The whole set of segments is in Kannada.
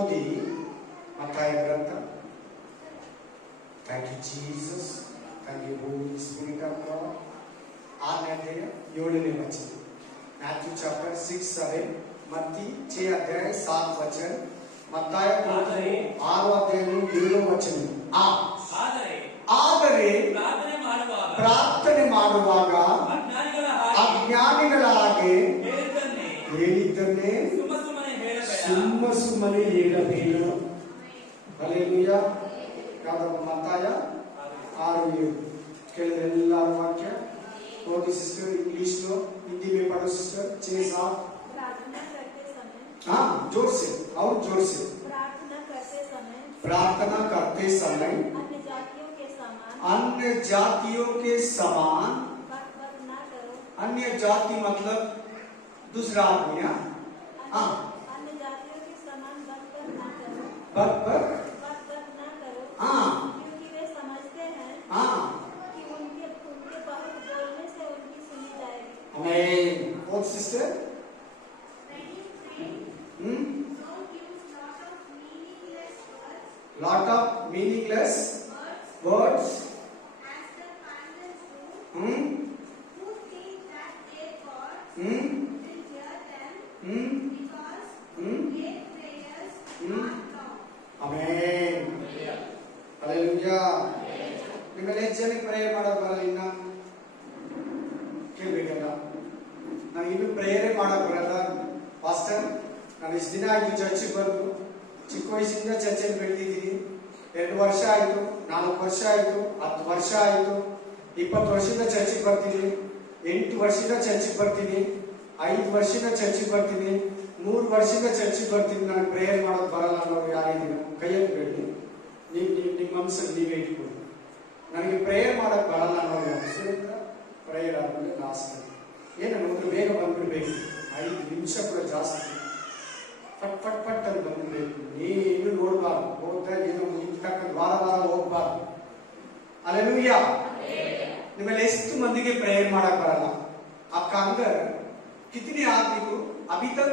ಓದಿ ಮತ್ತಾಯ ಗ್ರಂಥ. Thank you Jesus, thank you holy spirit of God. 6ನೇ ಅಧ್ಯಾಯ 7ನೇ ವಚನ. Matthew chapter 6, 7. मत्ती 6 अध्याय 7 वचन. मत्ताय 6 अध्याय 7 वचन. ಆದರೆ ಪ್ರಾರ್ಥನೆ ಮಾಡುವಾಗ ಅಜ್ಞಾನಿಗಳ ಹಾಗೆ ಹೇಳಿದ್ದನ್ನೇ ಸುಮ್ಮ ಸುಮ್ಮನೆ ಹೇಳಬೇಡ. ಹಲ್ಲೆಲೂಯಾ. ಯಾವ್ದಪ್ಪ? ಮತ್ತಾಯ 6:7. ಕೇಳಿದ್ರೆ ಎಲ್ಲರ ವಾಕ್ಯ ಓದಿ ಸಿಸ್ಟರ್. इंग्लिश लो, हिंदी में पढ़ो सिस्टर. 6-7. हाँ, जोर से और जोर से. प्रार्थना करते समय अन्य जातियों के समान. अन्य जाति मतलब दूसरा आदमी. हाँ, अन्य जातियों के समान बक हाँ, क्योंकि वे समझते हैं हाँ, कि उनके बहुत बोलने से उनकी सुनी जाएगी. आमीन. और sister lot of meaningless words. Who think that their God will hear them because their prayers are long. Amen. Hallelujah. ನಿಮ್ಮಲ್ಲಿ ಎಷ್ಟು ಜನಕ್ಕೆ ಪ್ರೇಯರ್ ಮಾಡೋದು ಬರಲ್ಲ? ಇನ್ನ ಕೇಳ್ಬೇಕಲ್ಲ. ನಾನು ಇನ್ನು ಪ್ರೇಯರೇ ಮಾಡೋದು ಬರಲ್ಲ ಪಾಸ್ಟರ್. ನಾನು ಇಷ್ಟು ದಿನ ಆಯ್ತು ಚರ್ಚಿಗೆ ಬಂದು. ಚಿಕ್ಕ ವಯಸ್ಸಿಂದ ಚರ್ಚೆಗೆ ಬೆಳೆದಿದ್ದೀನಿ. 2 ವರ್ಷ ಆಯ್ತು, 4 ವರ್ಷ ಆಯ್ತು, 10 ವರ್ಷ ಆಯ್ತು, 20 ವರ್ಷದಿಂದ ಚರ್ಚಿಗೆ ಬರ್ತೀನಿ, 8 ವರ್ಷದಿಂದ ಚರ್ಚಿಗೆ ಬರ್ತೀನಿ, 5 ವರ್ಷದಿಂದ ಚರ್ಚಿಗೆ ಬರ್ತೀನಿ, 3 ವರ್ಷದಿಂದ ಚರ್ಚಿಗೆ ಬರ್ತೀನಿ. ನಾನು ಪ್ರೇಯರ್ ಮಾಡೋದು ಬರಲ್ಲ ಅನ್ನೋರು ಯಾರಿದ್ದೀರ ಕೈ ಎತ್ತಬೇಡಿ. ನಿಮ್ಮ ಮನಸ್ಸಲ್ಲಿ ನೀವೇ ಇಟ್ಕೊಳ್ಳಿ. ನನಗೆ ಪ್ರೇಯರ್ ಮಾಡೋದು ಬರಲ್ಲ ಅನ್ನೋರು ಯಾರು? ಪ್ರೇಯರ್ ಆದ್ಮೇಲೆ ಲಾಸ್ಟ್ ಏನು ನಮ್ಗೆ ಬೇಗ ಬಂದ್ಬಿಡ್ಬೇಕು. 5 ನಿಮಿಷ ಕೂಡ ಜಾಸ್ತಿ ಪಟ್ ಪಟ್ ಪಟ್ ಅಂತ ಬಂದ್ಬಿಡ್ಬೇಕು. ನೀನು ನೋಡ್ಬಾರ್ದು, ಹೋದ್ರೆ ಏನೋ ಮುಗಿತಕ್ಕಂಥ ವಾರ ಹೋಗ್ಬಾರ್ದು. हालेलुया. निम्मಲ್ಲಿ ಎಷ್ಟು ಮಂದಿಗೆ ಪ್ರೇಯರ್ ಮಾಡಕ್ ಬರಲ್ಲ? आपका अंदर कितने आदमी को अभी तक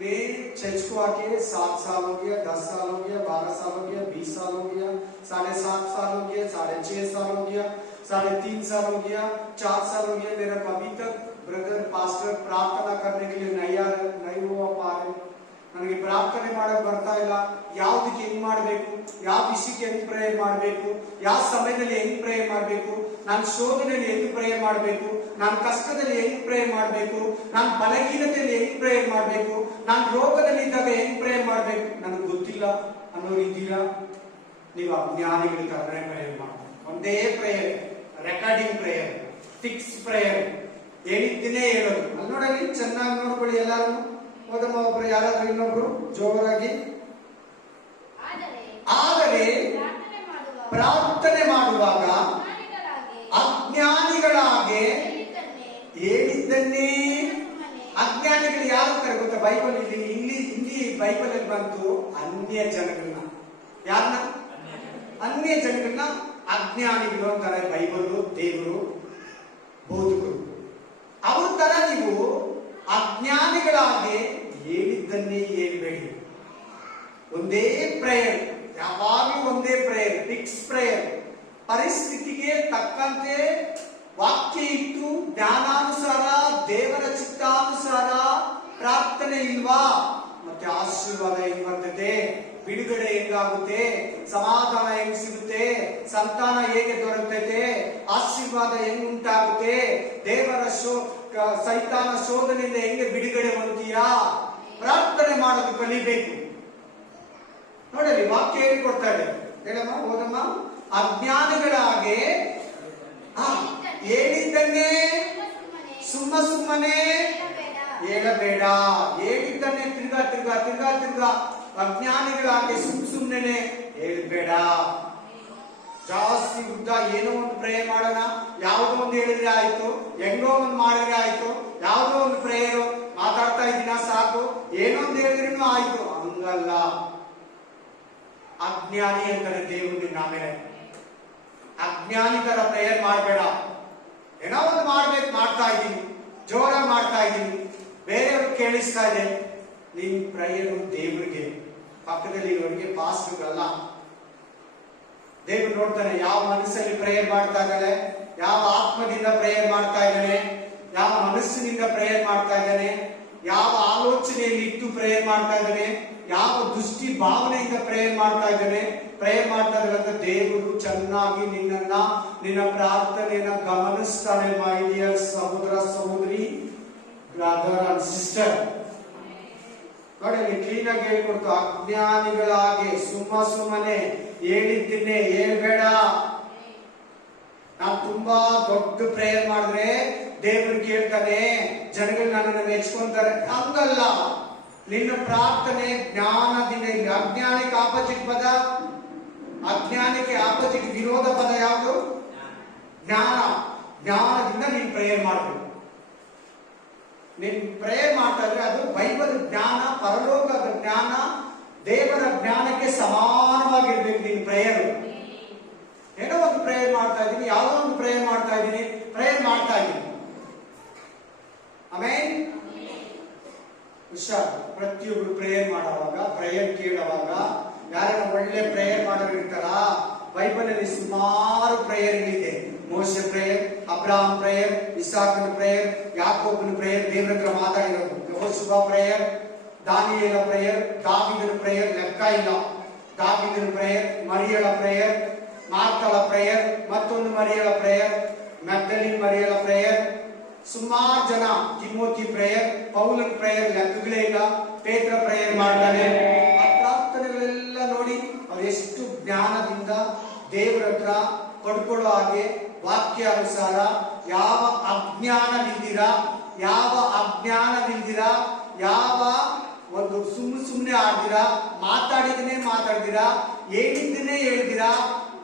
मैं चर्च को आके 7 साल हो गया, 10 साल हो गया, 12 साल हो गया, 20 साल हो गया, 7.5 साल हो गया, 6.5 साल हो गया, 3.5 साल हो गया, 4 साल हो गया, मेरा अभी तक ब्रदर पास्टर प्रार्थना करने के लिए नहीं हुआ पा रहे. ನನಗೆ ಪ್ರಾರ್ಥನೆ ಮಾಡಕ್ ಬರ್ತಾ ಇಲ್ಲ. ಯಾವ್ದಕ್ಕೆ ಹೆಂಗ್ ಮಾಡ್ಬೇಕು, ಯಾವ ವಿಷಯಕ್ಕೆ ಹೆಂಗ್ ಪ್ರೇಯರ್ ಮಾಡ್ಬೇಕು, ಯಾವ ಸಮಯದಲ್ಲಿ ಹೆಂಗ್ ಪ್ರೇಯರ್ ಮಾಡ್ಬೇಕು, ನಾನು ಶೋಧನೆಯಲ್ಲಿ ಹೆಂಗ್ ಪ್ರೇಯರ್ ಮಾಡ್ಬೇಕು, ನಾನು ಕಷ್ಟದಲ್ಲಿ ಹೆಂಗ್ ಪ್ರೇಯರ್ ಮಾಡ್ಬೇಕು, ನಾನು ಬಲಹೀನತೆಯಲ್ಲಿ ಹೆಂಗ್ ಪ್ರೇಯರ್ ಮಾಡ್ಬೇಕು, ನಾನು ರೋಗದಲ್ಲಿ ಇದ್ದಾಗ ಹೆಂಗ್ ಪ್ರೇಯರ್ ಮಾಡ್ಬೇಕು ನನಗೆ ಗೊತ್ತಿಲ್ಲ ಅನ್ನೋರು ಇದ್ದೀರಾ? ನೀವು ಅಜ್ಞಾನಿಗಳ ತರನೇ ಪ್ರೇಯರ್ ಮಾಡಿ. ಒಂದೇ prayer, recording prayer, fix prayer, ಹೇಳಿದ್ದನ್ನೇ ಹೇಳೋದು. ಅಲ್ಲಿ ನೋಡಲಿ, ಚೆನ್ನಾಗಿ ನೋಡ್ಕೊಳ್ಳಿ ಎಲ್ಲಾರು. ಓದಮ್ಮ ಒಬ್ರು, ಯಾರಾದ್ರೂ ಇನ್ನೊಬ್ರು ಜೋರಾಗಿ. ಆದರೆ ಪ್ರಾರ್ಥನೆ ಮಾಡುವಾಗ ಅಜ್ಞಾನಿಗಳ ಹಾಗೆ ಹೇಳಿದ್ದನ್ನೇ. ಅಜ್ಞಾನಿಗಳು ಯಾರು ಅಂತಾರೆ ಗೊತ್ತಾ? ಬೈಬಲ್ ಹಿಂದಿ ಬೈಬಲ್ ಅಲ್ಲಿ ಬಂತು ಅನ್ಯ ಜನಗಳನ್ನ. ಯಾರನ್ನ? ಅನ್ಯ ಜನಗಳನ್ನ ಅಜ್ಞಾನಿಗಳು ಅಂತಾರೆ ಬೈಬಲ್, ದೇವರು, ಬೋಧಕರು. ಅವ್ರ ತರ ನೀವು ಅಜ್ಞಾನಿಗಳಾಗಿ ಹೇಳಿದ್ದನ್ನೇ ಹೇಳ್ಬೇಡಿ. ಒಂದೇ ಪ್ರೇಯರ್, ಯಾವಾಗಲೂ ಒಂದೇ ಪ್ರೇಯರ್, ಫಿಕ್ಸ್ ಪ್ರೇಯರ್. ಪರಿಸ್ಥಿತಿಗೆ ತಕ್ಕಂತೆ ವಾಕ್ಯ ಇಟ್ಟು ಜ್ಞಾನಾನುಸಾರ ದೇವರ ಚಿತ್ತಾನುಸಾರ ಪ್ರಾರ್ಥನೆ ಇಲ್ವಾ? ಮತ್ತೆ ಆಶೀರ್ವಾದ ಹೆಂಗ್ ಬರ್ತದೆ, ಬಿಡುಗಡೆ ಹೆಂಗಾಗುತ್ತೆ, ಸಮಾಧಾನ ಹೆಂಗ್ ಸಿಗುತ್ತೆ, ಸಂತಾನ ಹೇಗೆ ದೊರಕುತ್ತೆ, ಆಶೀರ್ವಾದ ಹೆಂಗ್ ಉಂಟಾಗುತ್ತೆ, ದೇವರ ಸೈತಾನ ಶೋಧನೆಯಿಂದ ಹೆಂಗೆ ಬಿಡುಗಡೆ ಹೊಂದುತ್ತೀಯಾ? ಪ್ರಾರ್ಥನೆ ಮಾಡೋದು ಕಲಿಬೇಕು. ನೋಡಲಿ, ವಾಕ್ಯ ಹೇಳಿಕೊಡ್ತಾ ಇದೆ. ಹೇಳಮ್ಮ, ಓದಮ್ಮ. ಅಜ್ಞಾನಿಗಳ ಹಾಗೆ ಹೇಳಿದ್ದನ್ನೇ ಸುಮ್ಮ ಸುಮ್ಮನೆ ಹೇಳಬೇಡ. ಹೇಳಿದ್ದನ್ನೇ ತಿರ್ಗಾ ಅಜ್ಞಾನಿಗಳ ಹಾಗೆ ಸುಮ್ಮನೆ ಹೇಳ್ಬೇಡ. ಜಾಸ್ತಿ ಉದ್ದ ಏನೋ ಒಂದು ಪ್ರೇಯರ್ ಮಾಡೋಣ, ಯಾವುದೋ ಒಂದು ಹೇಳಿದ್ರೆ ಆಯ್ತು, ಹೆಂಗೋ ಒಂದು ಮಾಡಿದ್ರೆ ಆಯ್ತು, ಯಾವುದೋ ಒಂದು ಪ್ರೇಯರ್ ಮಾತಾಡ್ತಾ ಇದ್ದೀನ ಸಾಕು, ಏನೋ ಒಂದು ಹೇಳಿದ್ರೂ ಆಯ್ತು. ಹಂಗಲ್ಲ. ಅಜ್ಞಾನಿ ಅಂತಾರೆ ದೇವರು ನಿನ್ನ ಆಮೇಲೆ. ಅಜ್ಞಾನಿ ತರ ಪ್ರೇಯರ್ ಮಾಡಬೇಡ. ಏನೋ ಒಂದು ಮಾಡ್ತಾ ಇದ್ದೀನಿ, ಜೋರಾಗಿ ಮಾಡ್ತಾ ಇದ್ದೀನಿ, ಬೇರೆಯವ್ರಿಗೆ ಕೇಳಿಸ್ತಾ ಇದೆ. ನಿನ್ ಪ್ರೇಯರ್ ದೇವರಿಗೆ, ಪಕ್ಕದಲ್ಲಿ ಇರೋರಿಗೆ ಪಾಸ್ಟರ್ಗಳಲ್ಲ. ದೇವರು ನೋಡ್ತಾನೆ ಯಾವ ಮನಸ್ಸಲ್ಲಿ ಪ್ರೇಯರ್ ಮಾಡ್ತಾ ಇದ್ದಾನೆ, ಯಾವ ಆತ್ಮದಿಂದ ಪ್ರೇಯರ್ ಮಾಡ್ತಾ ಇದ್ದಾನೆ, ಯಾವ ಮನಸ್ಸಿನಿಂದ ಪ್ರೇಯರ್ ಮಾಡ್ತಾ ಇದ್ದಾನೆ, ಯಾವ ಆಲೋಚನೆಯಲ್ಲಿ ಇಟ್ಟು ಪ್ರೇಯರ್ ಮಾಡ್ತಾ ಇದ್ದಾನೆ, ಯಾವ ದೃಷ್ಟಿ ಭಾವನೆಯಿಂದ ಪ್ರೇಯರ್ ಮಾಡ್ತಾ ಇದ್ದಾನೆ. ಪ್ರೇಯರ್ ಮಾಡ್ತಾ ಇದ್ದಂತ ದೇವರು ಚೆನ್ನಾಗಿ ನಿನ್ನ ಪ್ರಾರ್ಥನೆಯನ್ನ ಗಮನಿಸ್ತಾನೆ. ಮೈ ಡಿಯರ್ ಸಹೋದರ ಸಹೋದರಿ, ಬ್ರದರ್ ಅಂಡ್ ಸಿಸ್ಟರ್, ನೋಡಿ ಅಲ್ಲಿ ಕ್ಲೀನ್ ಆಗಿ ಹೇಳ್ಕೊಡ್ತು. ಅಜ್ಞಾನಿಗಳಾಗಿ ಸುಮ್ಮನೆ ಹೇಳಿದ್ದನ್ನೇ ಹೇಳ್ಬೇಡ. ನಾವು ತುಂಬಾ ದೊಡ್ಡ ಪ್ರೇಯರ್ ಮಾಡಿದ್ರೆ ದೇವರು ಕೇಳ್ತಾನೆ, ಜನಗಳು ನನ್ನನ್ನು ಮೆಚ್ಕೊಂತಾರೆ. ಹಂಗಲ್ಲ, ನಿನ್ನ ಪ್ರಾರ್ಥನೆ ಜ್ಞಾನದಿಂದ. ಅಜ್ಞಾನಕ್ಕೆ ಆಪೋಸಿಟ್ ಪದ, ಅಜ್ಞಾನಕ್ಕೆ ಆಪೋಸಿಟ್ ವಿರೋಧ ಪದ ಯಾವುದು? ಜ್ಞಾನ. ಜ್ಞಾನದಿಂದ ನೀನು ಪ್ರೇಯರ್ ಮಾಡಬೇಕು. ನೀನ್ ಪ್ರೇಯರ್ ಮಾಡ್ತಾ ಇದ್ರೆ ಅದು ಬೈಬಲ್ ಜ್ಞಾನ, ಪರಲೋಕದ ಜ್ಞಾನ, ದೇವರ ಜ್ಞಾನಕ್ಕೆ ಸಮಾನವಾಗಿರ್ಬೇಕು ನಿನ್ ಪ್ರೇಯರ್. ಏನೋ ಒಂದು ಪ್ರೇಯರ್ ಮಾಡ್ತಾ ಇದ್ದೀನಿ, ಯಾವುದೋ ಒಂದು ಪ್ರೇಯರ್ ಮಾಡ್ತಾ ಇದ್ದೀನಿ, ಪ್ರೇಯರ್ ಮಾಡ್ತಾ ಇದ್ದೀನಿ. ಆಮೇಲೆ ಹುಷಾರ್. ಪ್ರತಿಯೊಬ್ರು ಪ್ರೇಯರ್ ಮಾಡುವಾಗ, ಪ್ರೇಯರ್ ಕೇಳುವಾಗ, ಯಾರನ್ನ ಒಳ್ಳೆ ಪ್ರೇಯರ್ ಮಾಡೋರು ಇರ್ತಾರ. ಬೈಬಲ್ ಅಲ್ಲಿ ಸುಮಾರು ಪ್ರೇಯರ್ಗಳಿದೆ. ಮೋಶೆ ಪ್ರೇಯರ್, ಅಬ್ರಾಹಂ ಪ್ರೇಯರ್, ಇಸಾಕನ ಪ್ರೇಯರ್, ಯಾಕೋಬನ ಪ್ರೇಯರ್, ದೇವರ ಹತ್ರ ಮಾತಾಡಿರೋದು. ಯೆಹೋಶುವ ಪ್ರೇಯರ್, ದಾನಿಯೇಲ ಪ್ರೇಯರ್, ದಾವೀದನ ಪ್ರೇಯರ್ ಲೆಕ್ಕ ಇಲ್ಲ. ದಾವೀದನ ಪ್ರೇಯರ್, ಮರಿಯಳ ಪ್ರೇಯರ್, ಮಾರ್ತಳ ಪ್ರೇಯರ್, ಮತ್ತೊಂದು ಮರಿಯಳ ಪ್ರೇಯರ್, ಮ್ಯಾಗ್ದಲಿನ್ ಮರಿಯಳ ಪ್ರೇಯರ್, ಸುಮಾರು ಜನ, ತಿಮೋತಿ ಪ್ರೇಯರ್, ಪೌಲನ ಪ್ರೇಯರ್ ಲೆಕ್ಕಗಳೇ ಇಲ್ಲ. ಪೇತ್ರ ಪ್ರೇಯರ್ ಮಾಡ್ತಾನೆ. ಆ ಪ್ರಾರ್ಥನೆಗಳೆಲ್ಲ ನೋಡಿ ಅವ್ರು ಎಷ್ಟು ಜ್ಞಾನದಿಂದ ದೇವರ ಹತ್ರ ಪಡ್ಕೊಳ್ಳೋ ಹಾಗೆ ವಾಕ್ಯಾನುಸಾರ, ಯಾವ ಅಜ್ಞಾನವಿಲ್ದಿರ, ಯಾವ ಒಂದು ಸುಮ್ಮನೆ ಆಡ್ದಿರ, ಮಾತಾಡಿದಿರ, ಹೇಳಿದ್ದನ್ನೇ ಹೇಳ್ದಿರ.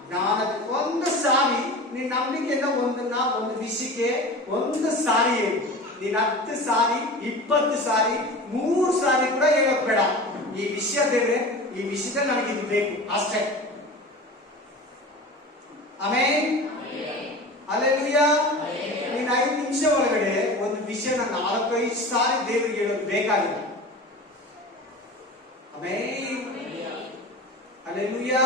ಜ್ಞಾನ ಒಂದು ಸಾರಿ ನಿನ್ನ ನಂಬಿಕೆಯಿಂದ ಒಂದು ವಿಷಯಕ್ಕೆ ಒಂದು ಸಾರಿ ಹೇಳಿ. ನೀನ್ 10 ಸಾರಿ, 20 ಸಾರಿ, 3 ಸಾರಿ ಕೂಡ ಹೇಳಕ್ ಬೇಡ. ಈ ವಿಷಯ ದೇವ್ರೆ, ಈ ವಿಷಯದಲ್ಲಿ ನನಗೆ ಇದು ಬೇಕು ಅಷ್ಟೇ. ಆಮೇನ್, ಹಲ್ಲೆಲೂಯಾ. ನೀನ್ 5 ನಿಮಿಷ ಒಳಗಡೆ ಒಂದು ವಿಷಯನ 4-5 ಸಾರಿ ದೇವರಿಗೆ ಹೇಳೋದು ಬೇಕಾಗಿಲ್ಲ. ಆಮೇನ್, ಹಲ್ಲೆಲೂಯಾ.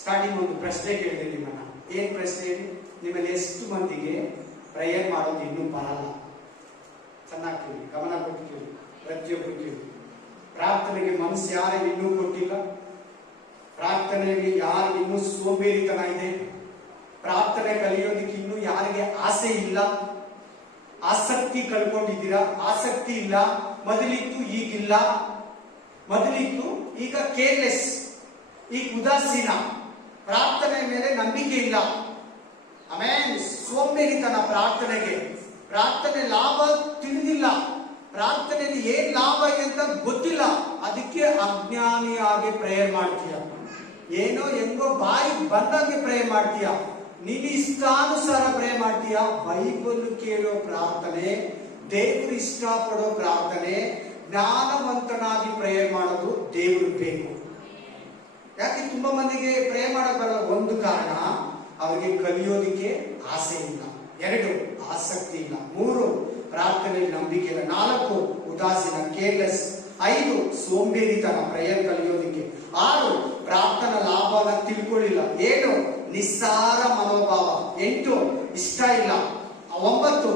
ಸ್ಟಾರ್ಟಿಂಗ್ ಒಂದು ಪ್ರಶ್ನೆ ಕೇಳಿದೆ ನಿಮ್ಮನ್ನ. ಏನ್ ಪ್ರಶ್ನೆ ಹೇಳಿ? ನಿಮ್ಮಲ್ಲಿ ಎಷ್ಟು ಮಂದಿಗೆ ಪ್ರೇಯರ್ ಮಾಡೋದು ಇನ್ನೂ ಬರಲ್ಲ? ಚೆನ್ನಾಗಿ ಕೇಳಿ, ಗಮನ ಕೊಟ್ಟು ಕೇಳಿ, ಪ್ರತಿಯೊಬ್ಬರು ಕೇಳಿ. ಪ್ರಾರ್ಥನೆಗೆ ಮನಸ್ಸು ಯಾರಿಗೆ ಇನ್ನೂ ಕೊಟ್ಟಿಲ್ಲ? ಪ್ರಾರ್ಥನೆಗೆ ಯಾರಿಗೆ ಇನ್ನೂ ಸೋಂಬೇರಿತನ ಇದೆ? ಪ್ರಾರ್ಥನೆ ಕಲಿಯೋದಕ್ಕೆ ಇನ್ನೂ ಯಾರಿಗೆ ಆಸೆ ಇಲ್ಲ? ಆಸಕ್ತಿ ಕಳ್ಕೊಂಡಿದ್ದೀರಾ? ಆಸಕ್ತಿ ಇಲ್ಲ. ಮೊದಲಿತ್ತು, ಈಗಿಲ್ಲ. ಮೊದಲಿತ್ತು, ಈಗ ಕೇರ್ಲೆಸ್, ಈಗ ಉದಾಸೀನ. ಪ್ರಾರ್ಥನೆ ಮೇಲೆ ನಂಬಿಕೆ ಇಲ್ಲ. ಆಮೇಲೆ ಸೋಂಬೇರಿತನ ಪ್ರಾರ್ಥನೆಗೆ. ಪ್ರಾರ್ಥನೆ ಲಾಭ ತಿಳಿದಿಲ್ಲ. ಪ್ರಾರ್ಥನೆಯಲ್ಲಿ ಏನ್ ಲಾಭ ಇದೆ ಅಂತ ಗೊತ್ತಿಲ್ಲ. ಅದಕ್ಕೆ ಅಜ್ಞಾನಿಯಾಗಿ ಪ್ರೇಯರ್ ಮಾಡ್ತೀಯ. ಏನೋ ಹೆಂಗೋ ಬಾಯಿ ಬಂದಂಗೆ ಪ್ರೇಯರ್ ಮಾಡ್ತೀಯ. ನಿನ್ನ ಇಷ್ಟಾನುಸಾರ ಪ್ರೇಯರ್ ಮಾಡ್ತೀಯ. ಬೈಬಲ್ ಕೇಳೋ ಪ್ರಾರ್ಥನೆ, ದೇವರು ಇಷ್ಟಪಡೋ ಪ್ರಾರ್ಥನೆ, ಜ್ಞಾನವಂತನಾಗಿ ಪ್ರೇಯರ್ ಮಾಡೋದು ದೇವರು ಬೇಕು. ಯಾಕೆ ತುಂಬಾ ಮಂದಿಗೆ ಪ್ರೇ ಮಾಡಕ್ ಬರಲ್ಲ? ಒಂದು ಕಾರಣ, ಅವರಿಗೆ ಕಲಿಯೋದಿಕ್ಕೆ ಆಸೆ ಇಲ್ಲ. 2, ಆಸಕ್ತಿ ಇಲ್ಲ. 3, ಪ್ರಾರ್ಥನೆಯಲ್ಲಿ ನಂಬಿಕೆ ಇಲ್ಲ. 4, ಉದಾಸೀನ, ಕೇರ್ಲೆಸ್. 5, ಸೋಂಬೇರಿತನ ಪ್ರೇಯರ್ ಕಲಿಯೋದಿಕ್ಕೆ. 6, ಪ್ರಾರ್ಥನಾ ಲಾಭನ ತಿಳ್ಕೊಳ್ಳಿಲ್ಲ. 7, ನಿಸ್ಸಾರ ಮನೋಭಾವ. 8, ಇಷ್ಟ ಇಲ್ಲ. 9,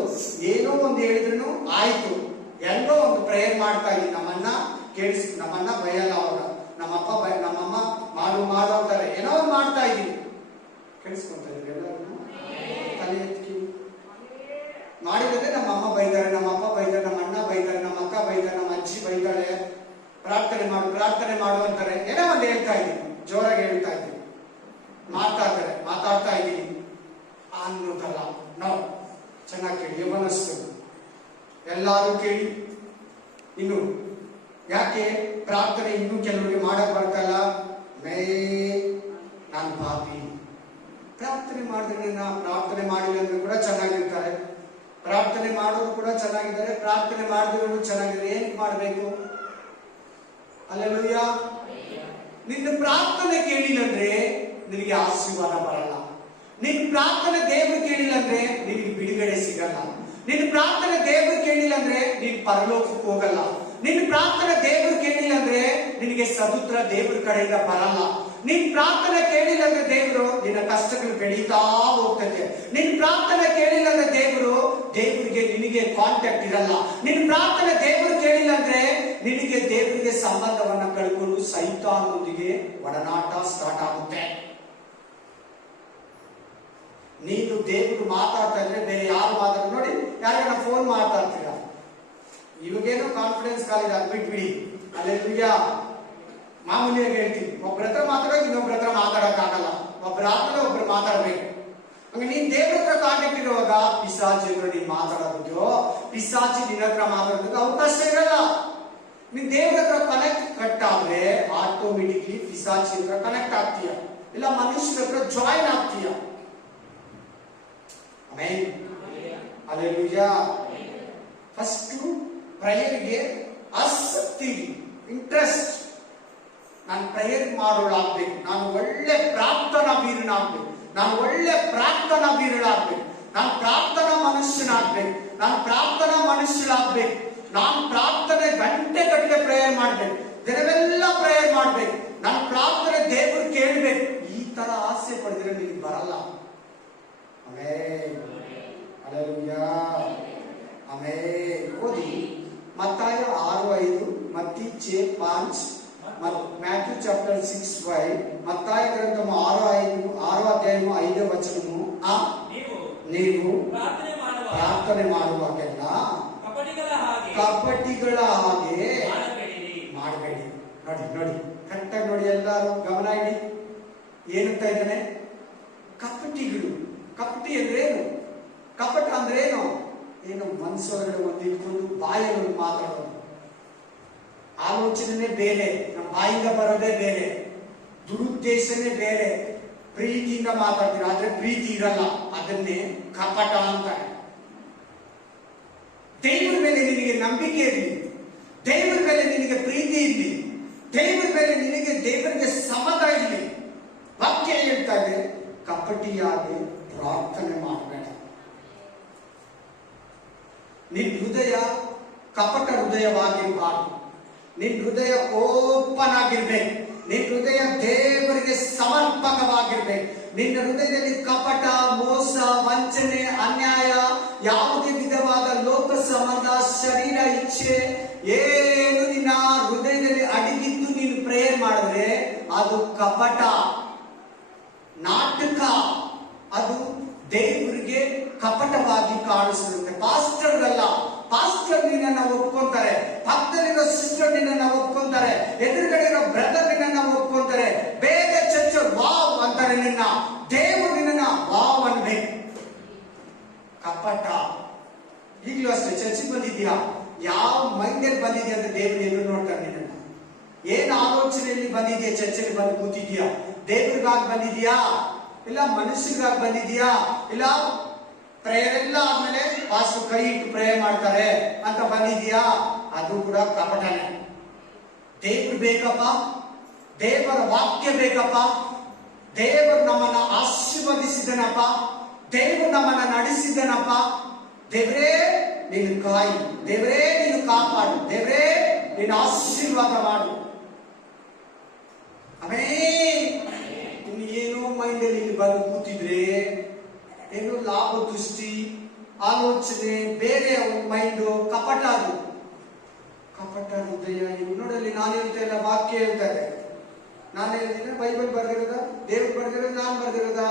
ಏನೋ ಒಂದು ಹೇಳಿದ್ರು ಆಯ್ತು, ಎಲ್ಲೋ ಒಂದು ಪ್ರೇಯರ್ ಮಾಡ್ತಾ ಇದ್ದೀನಿ, ನಮ್ಮನ್ನ ನಮ್ಮನ್ನ ಭಯಲ್ಲ. ಅವಾಗ ನಮ್ಮಪ್ಪ ನಮ್ಮಮ್ಮ ಮಾಡು ಅಂತಾರೆ, ಏನೋ ಒಂದು ಮಾಡ್ತಾ ಇದ್ದೀನಿ. ಕೇಳಿಸ್ಕೊಂತ ಇದ್ರಿ ಎಲ್ಲರೂ? ತಲೆ ಎತ್ತಿ ಮಾಡಿದ್ರೆ ನಮ್ಮಮ್ಮ ಬೈತಾರೆ, ನಮ್ಮಪ್ಪ ಬೈತಾರೆ, ನಮ್ಮ ಅಣ್ಣ ಬೈತಾರೆ, ನಮ್ಮ ಅಕ್ಕ ಬೈತಾರೆ, ನಮ್ಮ ಅಜ್ಜಿ ಬೈತಾಳೆ. ಪ್ರಾರ್ಥನೆ ಮಾಡು ಅಂತಾರೆ. ಏನೋ ಒಂದು ಹೇಳ್ತಾ ಇದ್ದೀನಿ, ಜೋರಾಗಿ ಹೇಳ್ತಾ ಇದ್ದೀನಿ, ಮಾತಾಡ್ತಾ ಇದ್ದೀನಿ ಅನ್ನೋದಲ್ಲ. ನಾವು ಚೆನ್ನಾಗಿ ಕೇಳಿ, ಯೌವನಸ್ಥರು ಎಲ್ಲಾರು ಕೇಳಿ. ಇನ್ನು ಯಾಕೆ ಪ್ರಾರ್ಥನೆ ಇನ್ನೂ ಕೆಲವರಿಗೆ ಮಾಡಕ್ ಬರ್ತಲ್ಲ? ನಾನು ಪಾಪಿ. ಪ್ರಾರ್ಥನೆ ಮಾಡಿದ್ರೆ, ಪ್ರಾರ್ಥನೆ ಮಾಡಿಲ್ಲ ಅಂದ್ರೆ ಕೂಡ ಚೆನ್ನಾಗಿರ್ತಾರೆ. ಪ್ರಾರ್ಥನೆ ಮಾಡೋರು ಕೂಡ ಚೆನ್ನಾಗಿದ್ದಾರೆ, ಪ್ರಾರ್ಥನೆ ಮಾಡಿದ್ರು ಚೆನ್ನಾಗಿದ್ದಾರೆ. ಏನ್ ಮಾಡ್ಬೇಕು? ಹಲ್ಲೆಲೂಯಾ. ನಿನ್ನ ಪ್ರಾರ್ಥನೆ ಕೇಳಿಲ್ಲ ಅಂದ್ರೆ ನಿನಗೆ ಆಶೀರ್ವಾದ ಬರಲ್ಲ. ನಿನ್ನ ಪ್ರಾರ್ಥನೆ ದೇವರು ಕೇಳಿಲ್ಲ ಅಂದ್ರೆ ನಿನಗೆ ಬಿಡುಗಡೆ ಸಿಗಲ್ಲ. ನಿನ್ನ ಪ್ರಾರ್ಥನೆ ದೇವರು ಕೇಳಿಲ್ಲ ಅಂದ್ರೆ ನೀನ್ ಪರಲೋಕಕ್ಕೆ ಹೋಗಲ್ಲ. ನಿನ್ನ ಪ್ರಾರ್ಥನೆ ದೇವರು ಕೇಳಿಲ್ಲ ಅಂದ್ರೆ ನಿನಗೆ ಸದುತ್ರ ದೇವ್ರ ಕಡೆಯಿಂದ ಬರಲ್ಲ. ನಿನ್ ಪ್ರಾರ್ಥನೆ ಕೇಳಿಲ್ಲ ಅಂದ್ರೆ ದೇವರು ನಿನ್ನ ಕಷ್ಟಗಳು ಬೆಳೀತಾ ಹೋಗ್ತದೆ. ನಿನ್ ಪ್ರಾರ್ಥನೆ ಕೇಳಿಲ್ಲ ಅಂದ್ರೆ ದೇವರಿಗೆ ನಿನಗೆ ಕಾಂಟ್ಯಾಕ್ಟ್ ಇರಲ್ಲ. ನಿನ್ ಪ್ರಾರ್ಥನೆ ದೇವರು ಕೇಳಿಲ್ಲ ಅಂದ್ರೆ ನಿನಗೆ ದೇವರಿಗೆ ಸಂಬಂಧವನ್ನ ಕಳ್ಕೊಂಡು ಸೈತಾನೊಂದಿಗೆ ಒಡನಾಟ ಸ್ಟಾರ್ಟ್ ಆಗುತ್ತೆ. ನೀನು ದೇವರು ಮಾತಾಡ್ತಾ ಇದ್ರೆ ಬೇರೆ ಯಾರು ಮಾತಾಡ ನೋಡಿ, ಯಾರಿಗಾನ ಫೋನ್ ಮಾತಾಡ್ತೀರಾ, ಇವಾಗೇನೋ ಕಾನ್ಫಿಡೆನ್ಸ್ ಕಾಲಿದೆ ಅದು ಬಿಟ್ಬಿಡಿ. ಅಲ್ಲೆಲ್ಲೂಯ್ಯ, ಮಾಮೂಲಿಯಾಗಿ ಹೇಳ್ತೀವಿ, ಒಬ್ಬರ ಹತ್ರ ಮಾತಾಡೋಕೆ ಇನ್ನೊಬ್ಬರ ಹತ್ರ ಮಾತಾಡಕ್ಕಾಗಲ್ಲ, ಒಬ್ಬರಾದ್ಮೇಲೆ ಒಬ್ರು ಮಾತಾಡ್ಬೇಕು. ಹಂಗ ನೀನ್ ದೇವ್ರ ಹತ್ರ ಕಾಂಟ್ಯಾಕ್ಟ್ ಇರುವಾಗ ಪಿಶಾಚಿ ಎದುರು ನೀನ್ ಮಾತಾಡೋದು, ಪಿಶಾಚಿ ನಿನ್ನ ಹತ್ರ ಮಾತಾಡೋದಕ್ಕೆ ಅವಕಾಶ ಇರಲ್ಲ. ನೀನ್ ದೇವ್ರ ಹತ್ರ ಕನೆಕ್ಟ್ ಆದ್ರೆ ಆಟೋಮೆಟಿಕ್ಲಿ ಪಿಶಾಚಿ ಹತ್ರ ಕನೆಕ್ಟ್ ಆಗ್ತೀಯ, ಇಲ್ಲ ಮನುಷ್ಯರ ಹತ್ರ ಜಾಯಿನ್ ಆಗ್ತೀಯ. Amen, hallelujah. ಫಸ್ಟ್ ಪ್ರೇಯರ್ಗೆ ಆಸಕ್ತಿ, ಇಂಟ್ರೆಸ್ಟ್. ನಾನು ಪ್ರೇಯರ್ ಮಾಡೋಳಾಗ್ಬೇಕು, ನಾನು ಒಳ್ಳೆ ಪ್ರಾರ್ಥನಾ ವೀರನಾಗ್ಬೇಕು, ನಾನು ಒಳ್ಳೆ ಪ್ರಾರ್ಥನಾ ವೀರನಾಗ್ಬೇಕು, ನಾನು ಪ್ರಾರ್ಥನಾ ಮನುಷ್ಯನಾಗ್ಬೇಕು, ನಾನು ಪ್ರಾರ್ಥನಾ ಮನುಷ್ಯರಾಗ್ಬೇಕು, ನಾನು ಪ್ರಾರ್ಥನೆ ಗಂಟೆ ಗಟ್ಟಲೆ ಪ್ರೇಯರ್ ಮಾಡ್ಬೇಕು, ದಿನವೆಲ್ಲ ಪ್ರೇಯರ್ ಮಾಡ್ಬೇಕು, ನನ್ನ ಪ್ರಾರ್ಥನೆ ದೇವರು ಕೇಳಬೇಕು. ಈ ತರ ಆಸೆ ಪಡೆದ್ರೆ ನಿನಗೆ ಬರಲ್ಲ. Amen, hallelujah, amen. ಓದಿ ಮತ್ತಾಯ 6:5, ಮತ್ತಿ 6:5, మ్యాథ్యూ చాప్టర్ 6:5, మత్తాయి గ్రంథము 6 అధ్యాయము 5వ వచనము. ನೀವು ಪ್ರಾರ್ಥನೆ ಮಾಡುವಾಗೆಲ್ಲ ಕಪಟಿಗಳ ಹಾಗೆ ಮಾಡಬೇಡಿ. ನೋಡಿ ಕರೆಕ್ಟಾಗಿ ನೋಡಿ, ಎಲ್ಲರೂ ಗಮನ ಇಡಿ. ಏನಂತ ಇದ್ದಾನೆ? ಕಪಟಿಗಳು. ಕಪಟಿ ಅಂದ್ರೆ ಏನು? ಕಪಟ ಅಂದ್ರೆ ಏನು? ಮನಸ್ಸೊಳಗಡೆ ಒಂದು ಇಟ್ಕೊಂಡು ಬಾಯಲ್ಲಿ ಮಾತಾಡೋದು, ಆಲೋಚನೆ ಬೇರೆ, ನಮ್ಮ ಬಾಯಿಂದ ಬರೋದೇ ಬೇರೆ, ದುರುದ್ದೇಶನೇ ಬೇರೆ. ಪ್ರೀತಿಯಿಂದ ಮಾತಾಡ್ತೀರ ಆದ್ರೆ ಪ್ರೀತಿ ಇರಲ್ಲ, ಅದನ್ನೇ ಕಪಟ ಅಂತಾರೆ. ದೇವರ ಮೇಲೆ ನಿನಗೆ ನಂಬಿಕೆ ಇರಲಿ, ದೇವರ ಮೇಲೆ ನಿನಗೆ ಪ್ರೀತಿ ಇರಲಿ, ದೇವರ ಮೇಲೆ ನಿನಗೆ ದೇವರಿಗೆ ಸಂಬಂಧ ಇರಲಿ. ವಾಕ್ಯ ಹೇಳ್ತಾ ಇದೆ, ಕಪಟಿಯಾಗಿ ಪ್ರಾರ್ಥನೆ ಮಾಡಬೇಡ. ನಿನ್ ಹೃದಯ ಕಪಟ ಹೃದಯವಾಗಿರಬಾರ್ದು. ನಿನ್ ಹೃದಯ ಓಪನ್ ಆಗಿರ್ಬೇಕು. ನಿನ್ ಹೃದಯ ದೇವರಿಗೆ ಸಮರ್ಪಕವಾಗಿರ್ಬೇಕು. ನಿನ್ನ ಹೃದಯದಲ್ಲಿ ಕಪಟ, ಮೋಸ, ವಂಚನೆ, ಅನ್ಯಾಯ, ಯಾವುದೇ ವಿಧವಾದ ಲೋಕ ಸಂಬಂಧ, ಶರೀರ ಇಚ್ಛೆ ಏನು ನಿನ್ನ ಹೃದಯದಲ್ಲಿ ಅಡಗಿದ್ದು ನೀನು ಪ್ರೇಯರ್ ಮಾಡಿದ್ರೆ ಅದು ಕಪಟ, ನಾಟಕ, ಅದು ದೇವರಿಗೆ ಕಪಟವಾಗಿ ಕಾಣಿಸುತ್ತೆ. ಪಾಸ್ಟರ್ಗಲ್ಲ, ಪಾಸ್ಟರ್ ನಿನ್ನ ಒಪ್ಕೊಂತಾರೆ, ಪಕ್ಕದಲ್ಲಿರೋ ಸಿಸ್ಟರ್ ನಿನ್ನ ಒಪ್ಕೊಂತಾರೆ, ಎದುರುಗಡೆ ಇರೋ ಬ್ರದರ್ ನಿನ್ನ ಒಪ್ಕೊಂತಾರೆ, ಬೇಗ ಚರ್ಚ್ ವಾವ್ ಅಂತಾರೆ ನಿನ್ನ, ದೇವರು ನಿನ್ನ ವಾವ್ ಅನ್ಬೇಕು. ಕಪಟ. ಈಗಲೂ ಅಷ್ಟೇ, ಚರ್ಚಿಗೆ ಬಂದಿದ್ಯಾ, ಯಾವ ಮೈಂಡಲ್ಲಿ ಬಂದಿದ್ಯಾ ಅಂತ ದೇವರು ಎದುರು ನೋಡ್ತಾರೆ ನಿನ್ನ. ಏನ್ ಆಲೋಚನೆಯಲ್ಲಿ ಬಂದಿದ್ಯಾ? ಚರ್ಚೆಗೆ ಬಂದು ಕೂತಿದ್ಯಾ? ದೇವ್ರಿಗಾಗಿ ಬಂದಿದ್ಯಾ, ಇಲ್ಲ ಮನುಷ್ಯರಿಗಾಗಿ ಬಂದಿದ್ಯಾ, ಇಲ್ಲ ಪ್ರೇಯರ್ ಎಲ್ಲ ಆದ್ಮೇಲೆ ಪಾಸ್ಟರ್ ಕೈ ಇಟ್ಟು ಪ್ರೇಯರ್ ಮಾಡ್ತಾರೆ ಅಂತ ಬಂದಿದ್ಯಾ? ಅದು ಕೂಡ ಕಪಟನೆ. ದೇವ್ರು ಬೇಕಪ್ಪ, ದೇವರ ವಾಕ್ಯ ಬೇಕಪ್ಪ, ದೇವರು ನಮ್ಮನ್ನ ಆಶೀರ್ವದಿಸಿದನಪ್ಪ, ದೇವರು ನಮ್ಮನ್ನ ನಡೆಸಿದನಪ್ಪ, ದೇವರೇ ನೀನು ಕಾಯಿ, ದೇವರೇ ನೀನು ಕಾಪಾಡು, ದೇವರೇ ನೀನು ಆಶೀರ್ವಾದ ಮಾಡು. ಆಮೆನ್. ಇನ್ನು ಏನೋ ಮೈಂಡಲ್ಲಿ ಬಂದು ಕೂತಿದ್ರೆ ಏನು ಲಾಭ ದೃಷ್ಟಿ, ಆಲೋಚನೆ ಬೇರೆ, ಮೈಂಡು ಕಪಟ. ಅದು ಕಪಟ ಹೃದಯ. ನೋಡಲ್ಲಿ ನಾನು ಹೇಳ್ತಾ ಇಲ್ಲ, ವಾಕ್ಯ ಹೇಳ್ತಾರೆ. ನಾನು ಹೇಳ್ತೀನಿ, ಬೈಬಲ್ ಬರ್ದಿರೋದ, ದೇವ್ರು ಬರ್ದಿರೋದು, ನಾನು ಬರ್ದಿರೋದ?